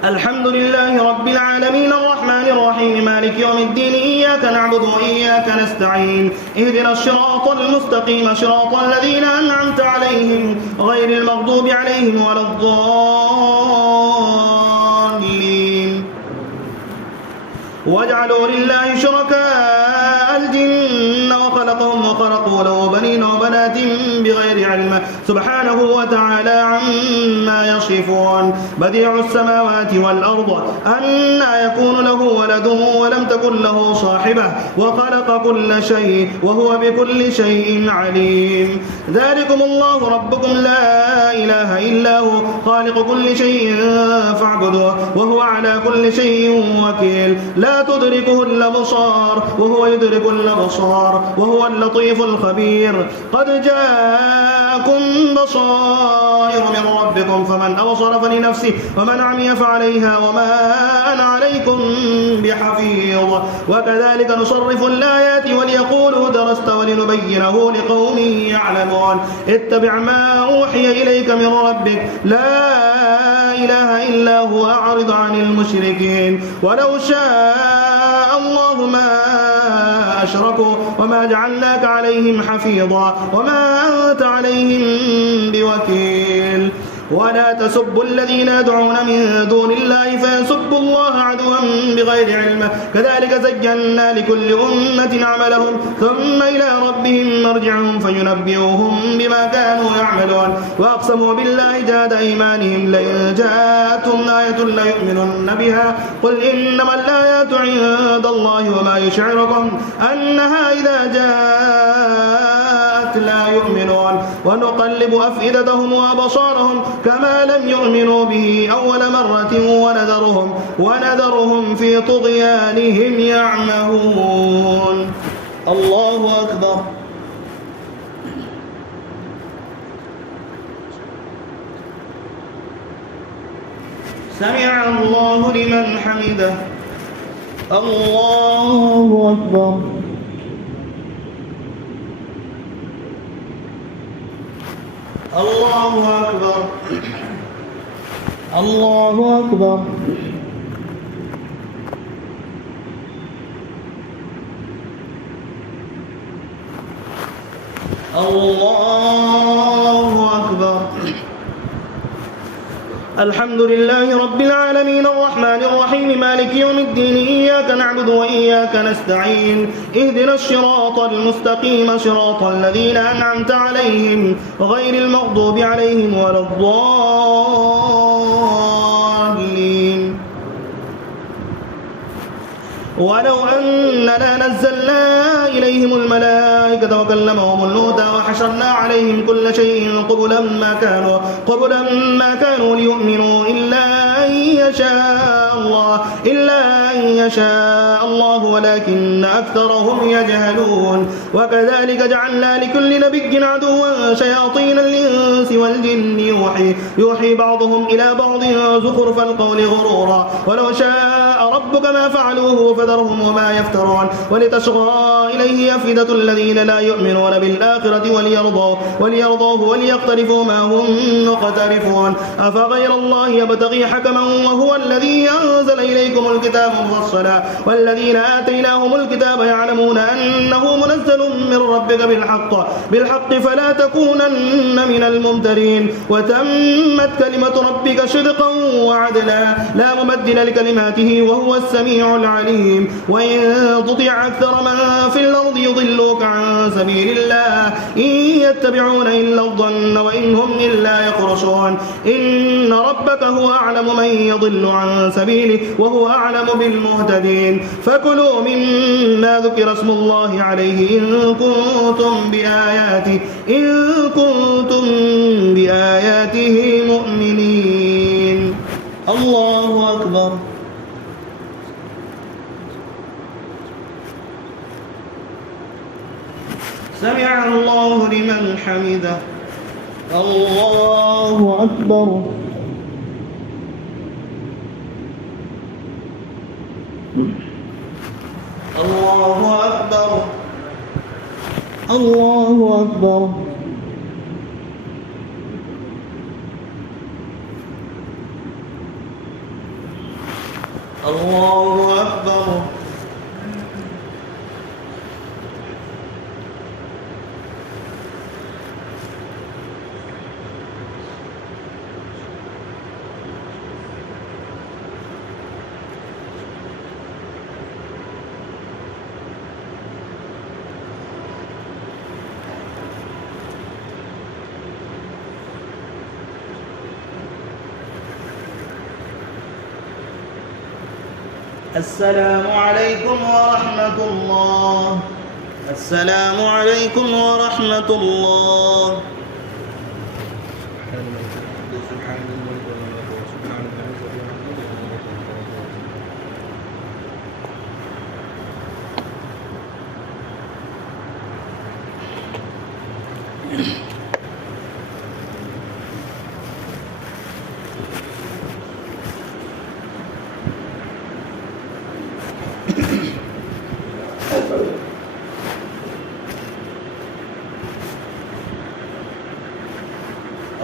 الحمد لله رب العالمين الرحمن الرحيم مالك يوم الدين إياك نعبد وإياك نستعين اهدنا الصراط المستقيم صراط الذين أنعمت عليهم غير المغضوب عليهم ولا الضالين. وجعلوا لله شركاء الجن وخلقهم وخلقوا له بنين وبنات بغير علم سبحانه وتعالى عما يصفون. بديع السماوات والأرض أنى يكون له ولد ولم تكن له صاحبة وخلق كل شيء وهو بكل شيء عليم. ذلكم الله ربكم لا إله إلا هو خالق كل شيء فاعبدوه وهو على كل شيء وكيل. لا تدركه الأبصار وهو يدرك الأبصار وهو اللطيف الخبير. قد جاءكم بصائر من ربكم فمن أبصر فلنفسه ومن عمي فعليها وما أنا عليكم بحفيظ. وكذلك نصرف الآيات وليقولوا درست ولنبينه لقوم يعلمون. اتبع ما أوحي إليك من ربك لا إله إلا هو أعرض عن المشركين. ولو شاء الله ما أشركوا وما جعلناك عليهم حفيظا وما أنت عليهم بوكيل. ولا تسبوا الذين يدعون من دون الله فيسبوا الله عدوا بغير علم كذلك زينا لكل أمة عملهم ثم إلى ربهم مرجعهم فينبئهم بما كانوا يعملون. وأقسموا بالله جهد أيمانهم لئن جاءتهم آية ليؤمنن بها قل إنما الآيات عند الله وما يشعركم أنها إذا جاءت لا يؤمنون. ونقلب أفئدتهم وأبصارهم كما لم يؤمنوا به أول مرة ونذرهم في طغيانهم يعمهون. الله أكبر. سمع الله لمن حمده. الله أكبر. الله أكبر. الله أكبر. الله أكبر. الحمد لله رب العالمين الرحمن الرحيم مالك يوم الدين إياك نعبد وإياك نستعين اهدنا الصراط المستقيم صراط الذين أنعمت عليهم غير المغضوب عليهم ولا الضالين. ولو أننا نزلنا إليهم الملائكة وكلمهم الموتى وحشرنا عليهم كل شيء قبلا ما كانوا ليؤمنوا إلا أن يشاء الله ولكن أكثرهم يجهلون. وكذلك جعلنا لكل نبي عدوا شياطين الإنس والجن يوحي بعضهم إلى بعض زخرف القول غرورا. ولو شاء ربك ما فعلوه فذرهم وما يفترون. ولتصغى إليه أفئدة الذين لا يؤمنون بالآخرة وليرضوه وليقترفوا ما هم مقترفون. أفغير الله يبتغي حكما وهو الذي أنزل إليكم الكتاب مفصلا والذين آتيناهم الكتاب يعلمون أنه منزل من ربك بالحق فلا تكونن من الممترين. وتمت كلمة ربك صدقا وعدلا لا مبدل لكلماته وهو السميع العليم. وإن تطع أكثر من في الأرض يضلوك عن سبيل الله إن يتبعون إلا الظن وإن هم إلا يخرصون. إن ربك هو أعلم من يضل عن سبيله وهو أعلم بالمهتدين. فكلوا مما ذكر اسم الله عليه إن كنتم بآياته مؤمنين. الله أكبر. سمع الله لمن حمده. الله أكبر. الله أكبر. الله أكبر. الله أكبر. السلام عليكم ورحمة الله. السلام عليكم ورحمة الله.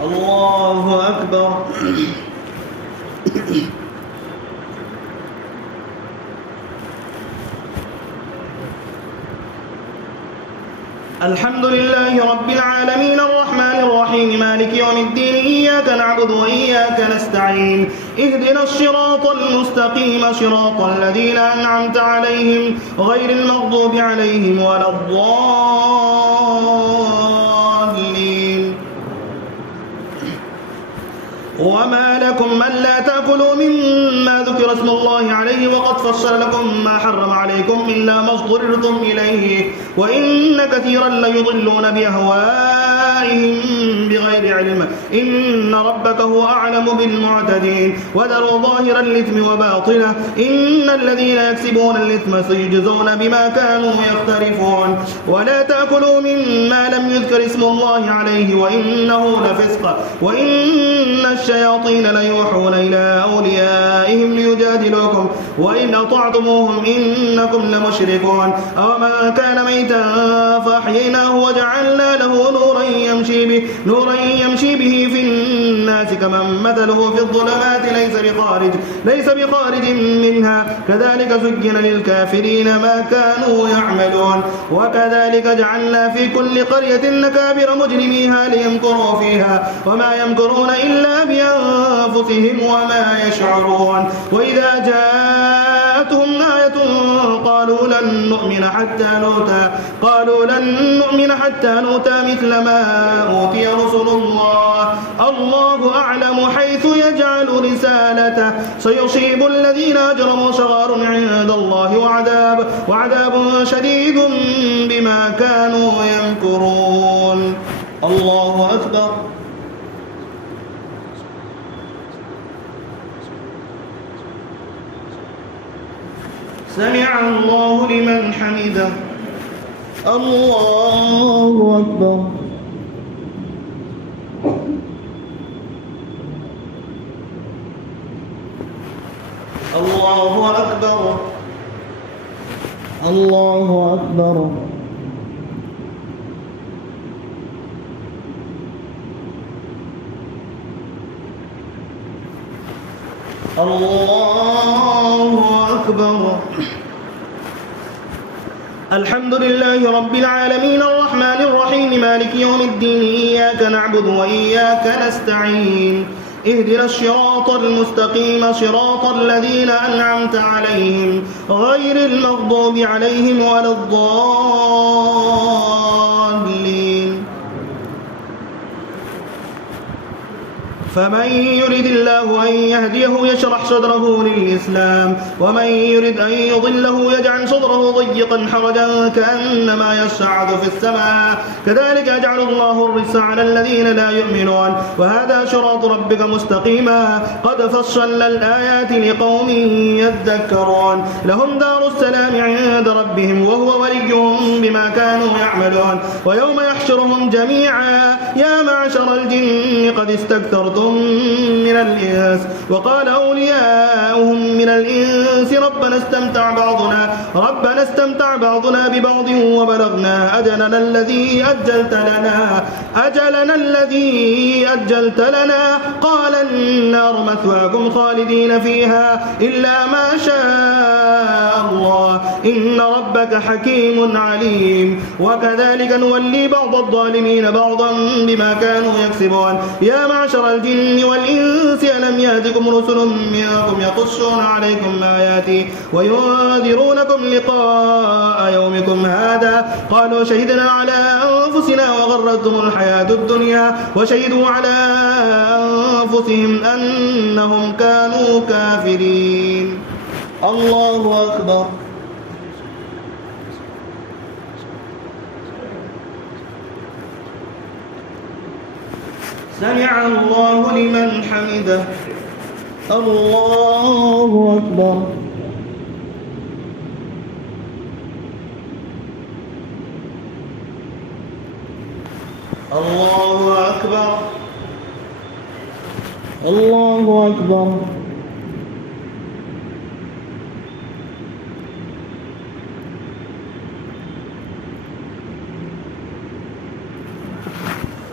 الله أكبر. الحمد لله رب العالمين الرحمن الرحيم مالك يوم الدين إياك نعبد وإياك نستعين اهدنا الصراط المستقيم صراط الذين أنعمت عليهم غير المغضوب عليهم ولا الضالين. وما لكم ألا تأكلوا مما ذكر اسم الله عليه وقد فصل لكم ما حرم عليكم إلا ما اضطررتم إليه وإن كثيرا ليضلون بأهوائهم بغير علم إن ربك هو أعلم بالمعتدين. وذروا ظاهر الإثم وباطنه إن الذين يكسبون الإثم سيجزون بما كانوا يقترفون. ولا تأكلوا مما لم يذكر اسم الله عليه وإنه لفسق وإن الشياطين ليوحون إلى أوليائهم ليجادلوكم وإن أطعتموهم إنكم لمشركون. أومن كان ميتا فأحييناه وجعلنا له نورا يمشي به في الناس كمن مثله في الظلمات ليس بخارج منها كذلك زين للكافرين ما كانوا يعملون. وكذلك جعلنا في كل قرية نكابر مجرميها ليمكروا فيها وما يمكرون إلا بأنفسهم وما يشعرون. وإذا جاءتهم آية قالوا لن نؤمن حتى نؤتى مثل ما أوتي رسل الله الله أعلم حيث يجعل رسالته سيصيب الذين أجرموا صغار عند الله وعذاب شديد بما كانوا يمكرون. الله أكبر. سمع الله لمن حمده. الله أكبر. الله أكبر. الله أكبر. الله أكبر. الحمد لله رب العالمين الرحمن الرحيم مالك يوم الدين إياك نعبد وإياك نستعين اهدنا الصراط المستقيم صراط الذين أنعمت عليهم غير المغضوب عليهم ولا الضالين. فمن يرد الله أن يهديه يشرح صدره للإسلام ومن يرد أن يضله يجعل صدره ضيقا حرجا كأنما يصعد في السماء كذلك يجعل الله الرجس على الذين لا يؤمنون وهذا صراط ربك مستقيما قد فصلنا الآيات لقوم يذكرون لهم دار السلام عند ربهم وهو وليهم بما كانوا يعملون ويوم يحشرهم جميعا يا معشر الجن قد استكثرتم من الإنس وقال أولياؤهم من الإنس ربنا استمتع بعضنا ببعض وبلغنا أجلنا الذي أجلت لنا قال النار مثواكم خالدين فيها إلا ما شاء الله إن ربك حكيم عليم وكذلك نولي بعض الظالمين بعضا بما كانوا يكسبون يا معشر الجن والإنس ألم يأتكم رسل منكم يقصون عليكم آياتي وينذرونكم لقاء يومكم هذا قالوا شهدنا على أنفسنا وغرتهم الحياة الدنيا وشهدوا على أنفسهم أنهم كانوا كافرين الله أكبر سمع الله لمن حمده الله أكبر الله أكبر الله أكبر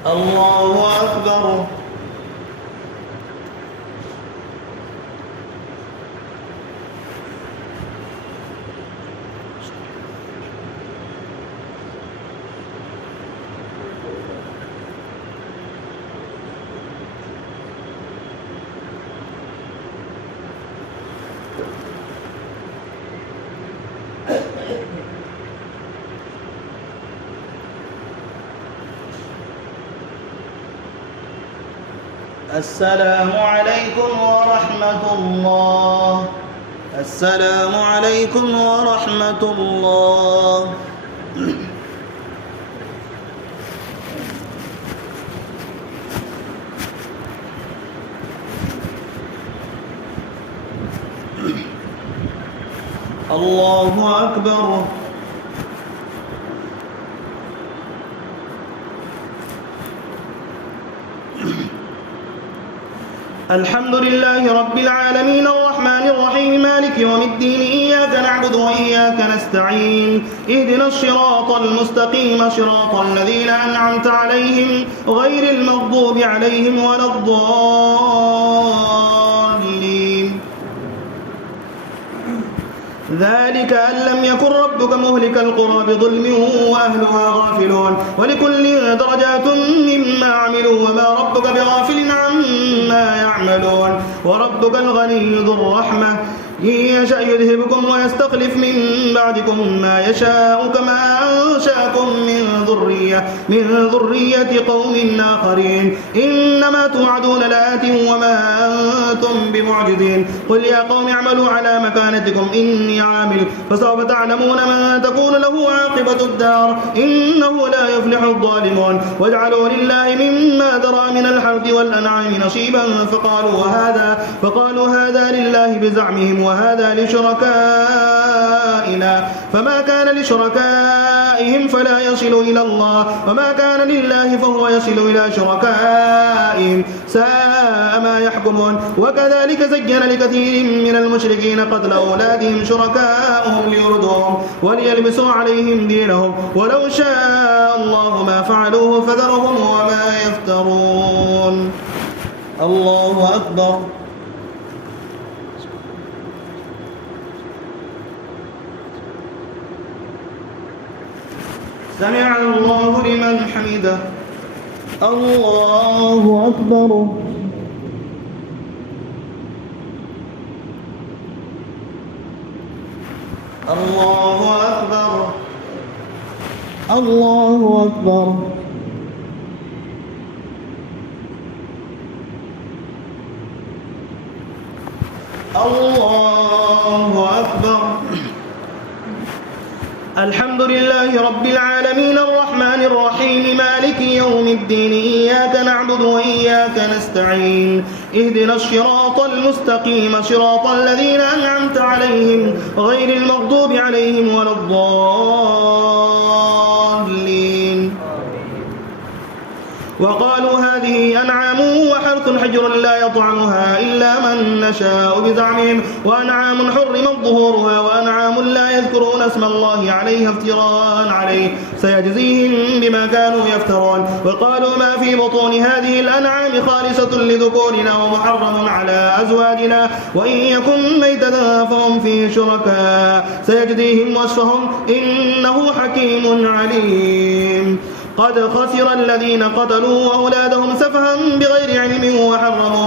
الله أكبر السلام عليكم ورحمة الله السلام عليكم ورحمة الله الله أكبر الحمد لله رب العالمين الرحمن الرحيم مالك يوم الدين إياك نعبد وإياك نستعين اهدنا الصراط المستقيم صراط الذين أنعمت عليهم غير المغضوب عليهم ولا الضالين ذلك أن لم يكن ربك مهلك القرى بظلم وأهلها غافلون ولكل درجات مما عملوا وما ربك بغافل عما يعملون وربك الغني ذو الرحمة إن يشأ يذهبكم ويستخلف من بعدكم ما يشاء كما أنشأكم من ذرية قوم آخرين إنما توعدون لآت وما أنتم بمعجزين قل يا قوم اعملوا على مكانتكم إني عامل فسوف تعلمون من تكون له عاقبة الدار إنه لا يفلح الظالمون واجعلوا لله مما ذرى من الحرث والأنعام نصيبا فقالوا هذا لله بزعمهم وهذا لشركائنا فما كان لشركائهم فلا يصل إلى الله وما كان لله فهو يصل إلى شركائهم ساء ما يحكمون وكذلك زين لكثير من المشركين قتل أولادهم شركاءهم ليردوهم وليلبسوا عليهم دينهم ولو شاء الله ما فعلوه فذرهم وما يفترون الله أكبر سمع الله لمن حمده الله أكبر الله أكبر الله أكبر الله أكبر. الحمد لله رب العالمين الرحمن الرحيم مالك يوم الدين إياك نعبد وإياك نستعين اهدنا الصراط المستقيم صراط الذين أنعمت عليهم غير المغضوب عليهم ولا الضالين. وقالوا هذه أنعام وحرث حجر لا يطعمها إلا من نشاء بزعمهم وأنعام حرمت ظهورها وأنعام لا يذكرون اسم الله عليها افتراء عليه سيجزيهم بما كانوا يفترون. وقالوا ما في بطون هذه الأنعام خالصة لذكورنا ومحرم على أزواجنا وإن يكن ميتة فهم فيه شركاء سيجزيهم وصفهم إنه حكيم عليم. قد خسر الذين قتلوا أولادهم سفها بغير علم وحرموا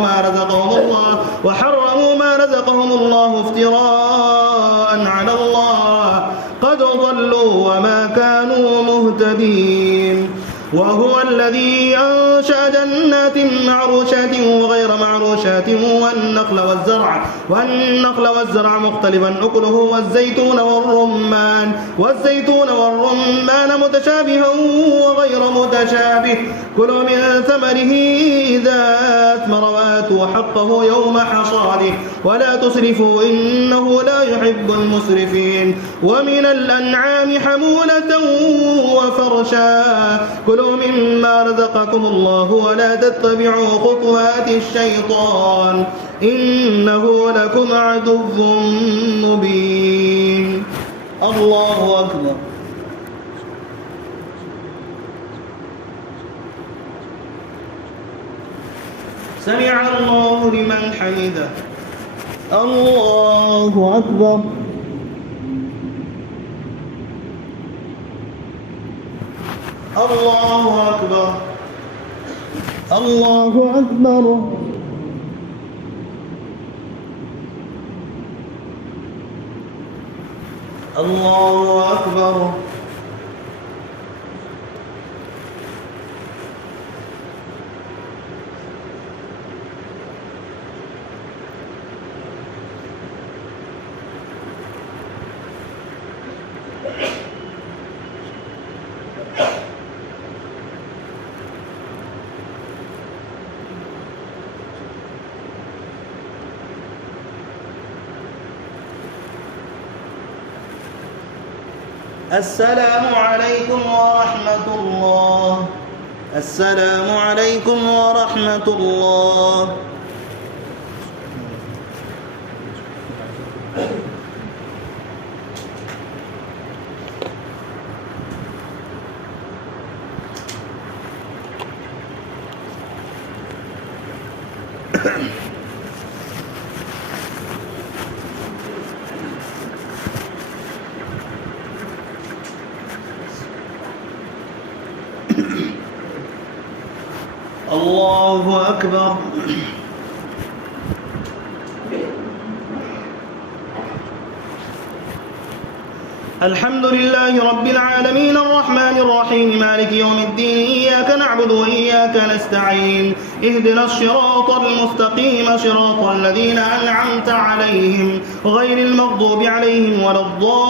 ما رزقهم الله افتراء على الله قد ضلوا وما كانوا مهتدين. وهو الذي أنشأ جنات معروشات وغير معروشات والنخل والزرع مختلفا أكله والزيتون والرمان متشابها وغير متشابه كلوا من ثمره إذا أثمر وآتوا حقه يوم حصاده ولا تسرفوا إنه لا يحب المسرفين. ومن الأنعام حمولة وفرشا كلوا مما رزقكم الله ولا تتبعوا خطوات الشيطان إنه لكم عدو مبين. الله أكبر. سمع الله لمن حمده. الله أكبر. الله أكبر. الله أكبر. الله أكبر. السلام عليكم ورحمة الله. السلام عليكم ورحمة الله. الله أكبر. الحمد لله رب العالمين الرحمن الرحيم مالك يوم الدين إياك نعبد وإياك نستعين اهدنا الصراط المستقيم صراط الذين أنعمت عليهم غير المغضوب عليهم ولا الضالين.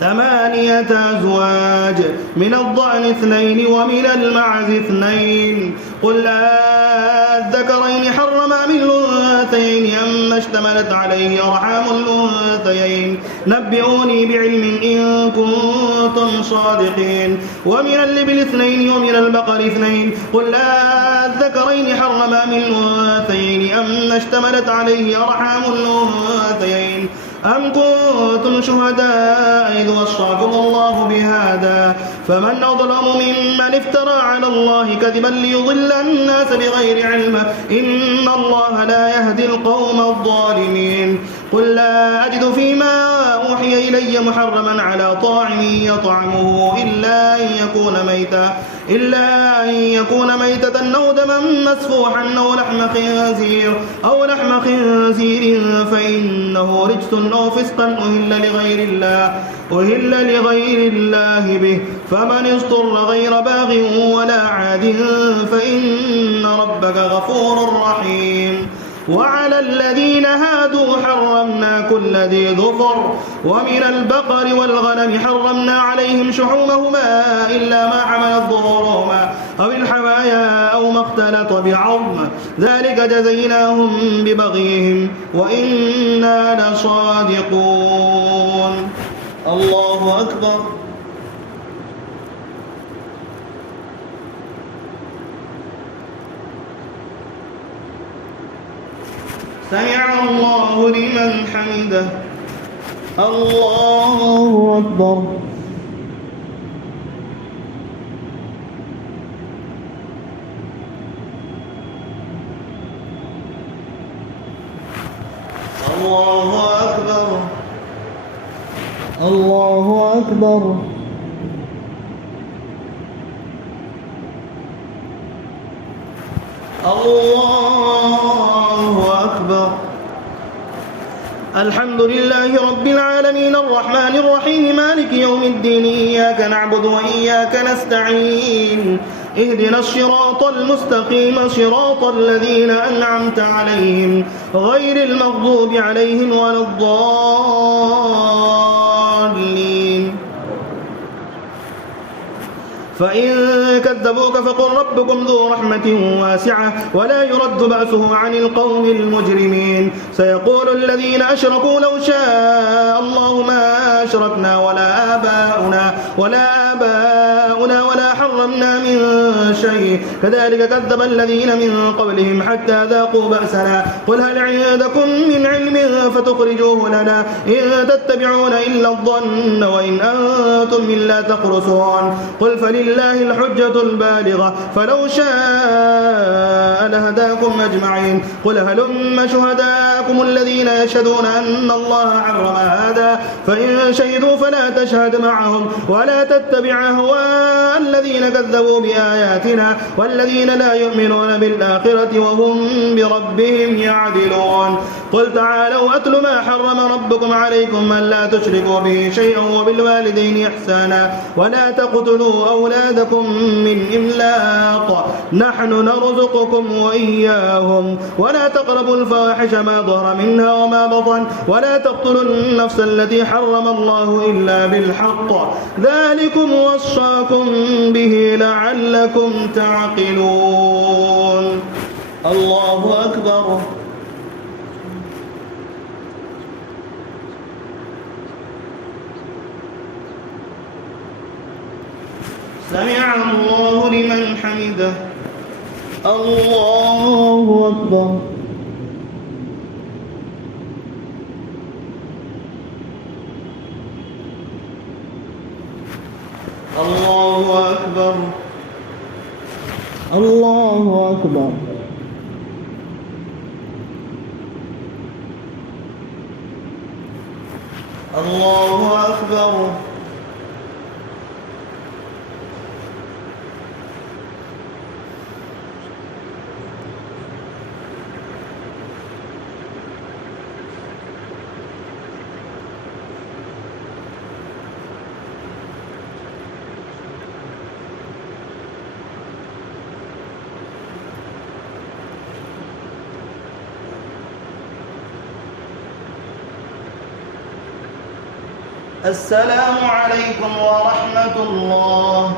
8 أزواج من الضأن 2 ومن المعز 2 قل الذكرين حرم أم الأنثيين أما اشتملت عليه أرحام الأنثيين نبئوني بعلم إن كنتم صادقين. ومن الإبل 2 ومن البقر 2 قل الذكرين حرم أم الأنثيين أما اشتملت عليه أرحام الأنثيين أم كنتم شهداء إذ وصاكم الله بهذا فمن أظلم ممن افترى على الله كذبا ليضل الناس بغير علم إن الله لا يهدي القوم الظالمين. قل لا أجد فيما أوحي إلي محرما على طاعم يطعمه إلا أن يكون ميتة أو دما مسفوحا أو لحم خنزير فإنه رجس أو فسقا أهل لغير الله به، فمن اضطر غير باغ ولا عاد فإن ربك غفور رحيم. وعلى الذين هادوا حرمنا كل ذي ظفر، ومن البقر والغنم حرمنا عليهم شحومهما إلا ما حملت ظهورهما أو الحوايا أو ما اختلط بعظم، ذلك جزيناهم ببغيهم وإنا لصادقون. الله أكبر. سمع الله لمن حمده. الله أكبر. الله أكبر. الله أكبر. الله أكبر. الحمد لله رب العالمين الرحمن الرحيم مالك يوم الدين، إياك نعبد وإياك نستعين، اهدنا الصراط المستقيم صراط الذين أنعمت عليهم غير المغضوب عليهم ولا الضالين. فإن كذبوك فقل ربكم ذو رحمة واسعة ولا يرد بأسه عن القوم المجرمين. سيقول الذين أشركوا لو شاء الله ما أشركنا ولا آباؤنا ولا حرمنا من شيء، كذلك كذب الذين من قبلهم حتى ذاقوا بأسنا. قل هل عندكم من علم فتخرجوه لنا، إن تتبعون إلا الظن وإن أنتم إلا تخرصون. قل فلله الحجة البالغة فلو شاء لهداكم أجمعين. قل هلم شهداءكم الذين يشهدون أن الله حرم هذا، فإن شهدوا فلا تشهد معهم ولا تتبع أهواء الذين كذبوا بآياتنا والذين لا يؤمنون بالآخرة وهم بربهم يعدلون. قل تعالوا أتل ما حرم ربكم عليكم ألا تشركوا به شيئا وبالوالدين إحسانا ولا تقتلوا أولادكم من إملاق، نحن نرزقكم وإياهم، ولا تقربوا الفواحش ما ظهر منها وما بطن، ولا تقتلوا النفس التي حرم الله إلا بالحق، ذلكم وصاكم به لعلكم تعقلون. الله أكبر. سمع الله لمن حمده. الله أكبر. الله أكبر. الله أكبر. الله أكبر. السلام عليكم ورحمة الله.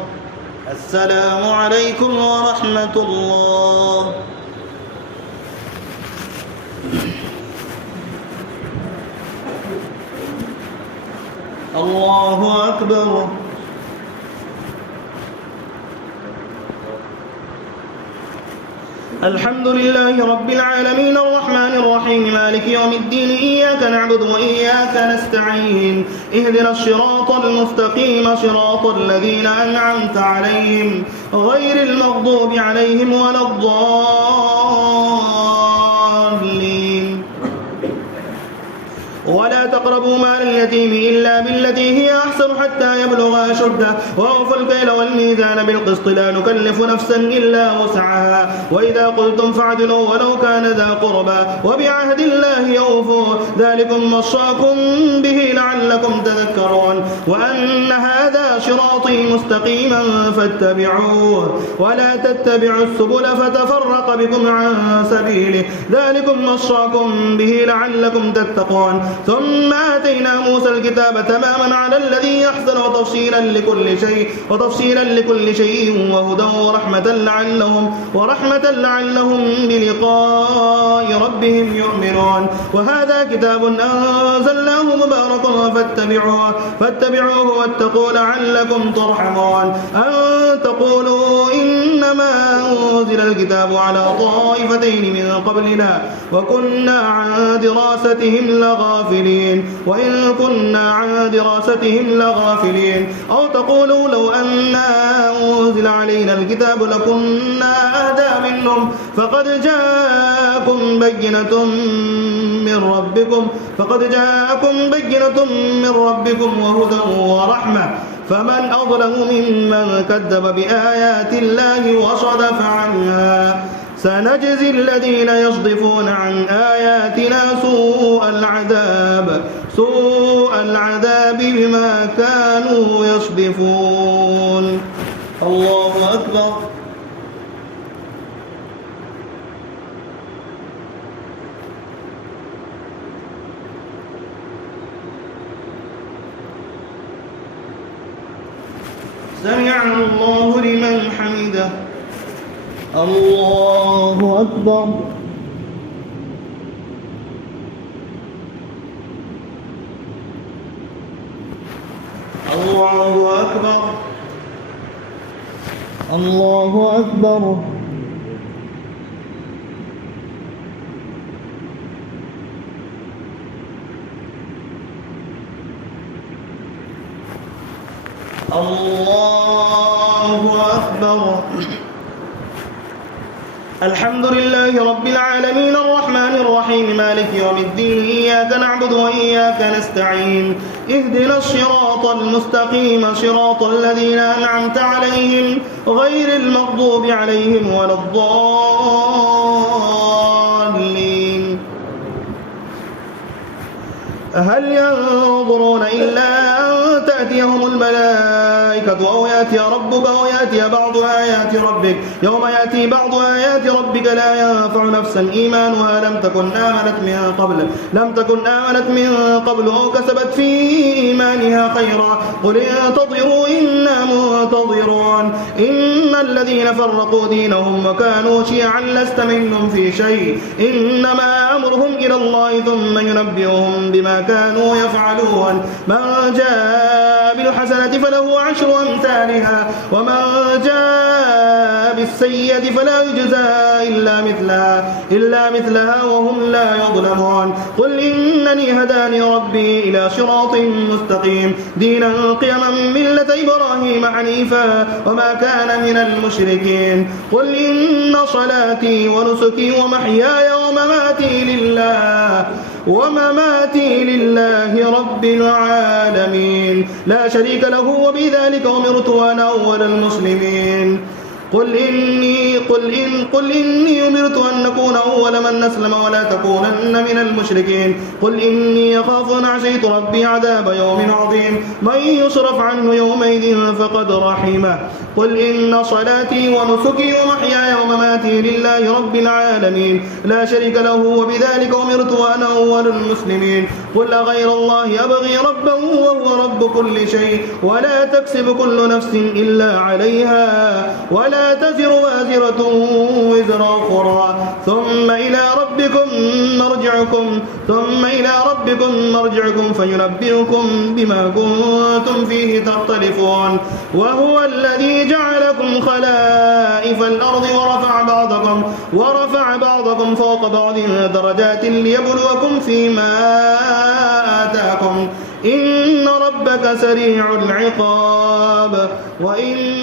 السلام عليكم ورحمة الله. الله أكبر. الحمد لله رب العالمين الرحمن الرحيم مالك يوم الدين، إياك نعبد وإياك نستعين، اهدنا الصراط المستقيم صراط الذين أنعمت عليهم غير المغضوب عليهم ولا الضالين. ولا تقربوا مال اليتيم إلا بالتي هي أحسن حتى يبلغ أشده وأوفوا الكيل والميزان بالقسط لا نكلف نفسا إلا وسعها وإذا قلتم فاعدلوا ولو كان ذا قربى وبعهد الله أوفوا ذلكم وصاكم به لعلكم تذكرون وأن هذا صراطي مستقيما فاتبعوه ولا تتبعوا السبل فتفرق بكم عن سبيله ذلكم وصاكم به لعلكم تتقون ثم آتينا موسى الكتاب تماما على الذي يحسن وتفصيلا لكل شيء وهدى ورحمة لعلهم بلقاء ربهم يؤمنون وهذا كتاب أنزلناه مبارك فاتبعوه واتقوا لعلكم ترحمون أن تقولوا إنما أنزل الكتاب على طائفتين من قبلنا وكنا عن دراستهم لغافلين وإن كنا عن دراستهم لغافلين أو تقولوا لو أنا أنزل علينا الكتاب لكنا أهدى منهم فقد جاءكم بينة من ربكم وهدى ورحمة فمن أظلم ممن كذب بآيات الله وصدف عنها سنجزي الذين يصدفون عن آياتنا سوء العذاب بما كانوا يصدفون. الله أكبر. سمع الله لمن حمده. الله أكبر. الله أكبر. الله أكبر. الله أكبر. الحمد لله رب العالمين الرحمن الرحيم مالك يوم الدين إياك نعبد وإياك نستعين اهدنا الصراط المستقيم صراط الذين أنعمت عليهم غير المغضوب عليهم ولا الضالين. هل ينظرون إلا أن تأتيهم الملائكة أو يأتي ربك أو يأتي بعض آيات ربك يوم يأتي بعض آيات ربك لا ينفع نفسا إيمانها لم تكن آمنت من قبل أو كسبت في إيمانها خيرا قل انتظروا إنا منتظرون إن الذين فرقوا دينهم وكانوا شيعا لست منهم في شيء إنما أمرهم إلى الله ثم ينبئهم بما كانوا يفعلون من جاء بالحسنة فله 10 أمثالها ومن جاء بالسيئة فلا يجزى إلا مثلها وهم لا يظلمون قل إنني هداني ربي إلى صراط مستقيم دينا قيما ملة إبراهيم حنيفا وما كان من المشركين قل إن صلاتي ونسكي ومحياي ومماتي لله رب العالمين لا شريك له وبذلك أمرت وأنا أول المسلمين قل إني أمرت أن أكون أول من أسلم ولا تكونن من المشركين قل إني أخاف أن عصيت ربي عذاب يوم عظيم من يصرف عنه يومئذ فقد رحمه قل إن صلاتي ونسكي ومحياي ومماتي لله رب العالمين لا شريك له وبذلك أمرت وأنا أول المسلمين قل غير الله أبغي ربا وهو رب كل شيء ولا تكسب كل نفس إلا عليها ولا تزر وازرة وزر أخرى ثم إلى ربكم مرجعكم فينبئكم بما كنتم فيه تختلفون وهو الذي جعلكم خلائف الأرض ورفع بعضكم فوق بعض درجات ليبلوكم فيما آتاكم إن ربك سريع العقاب وإن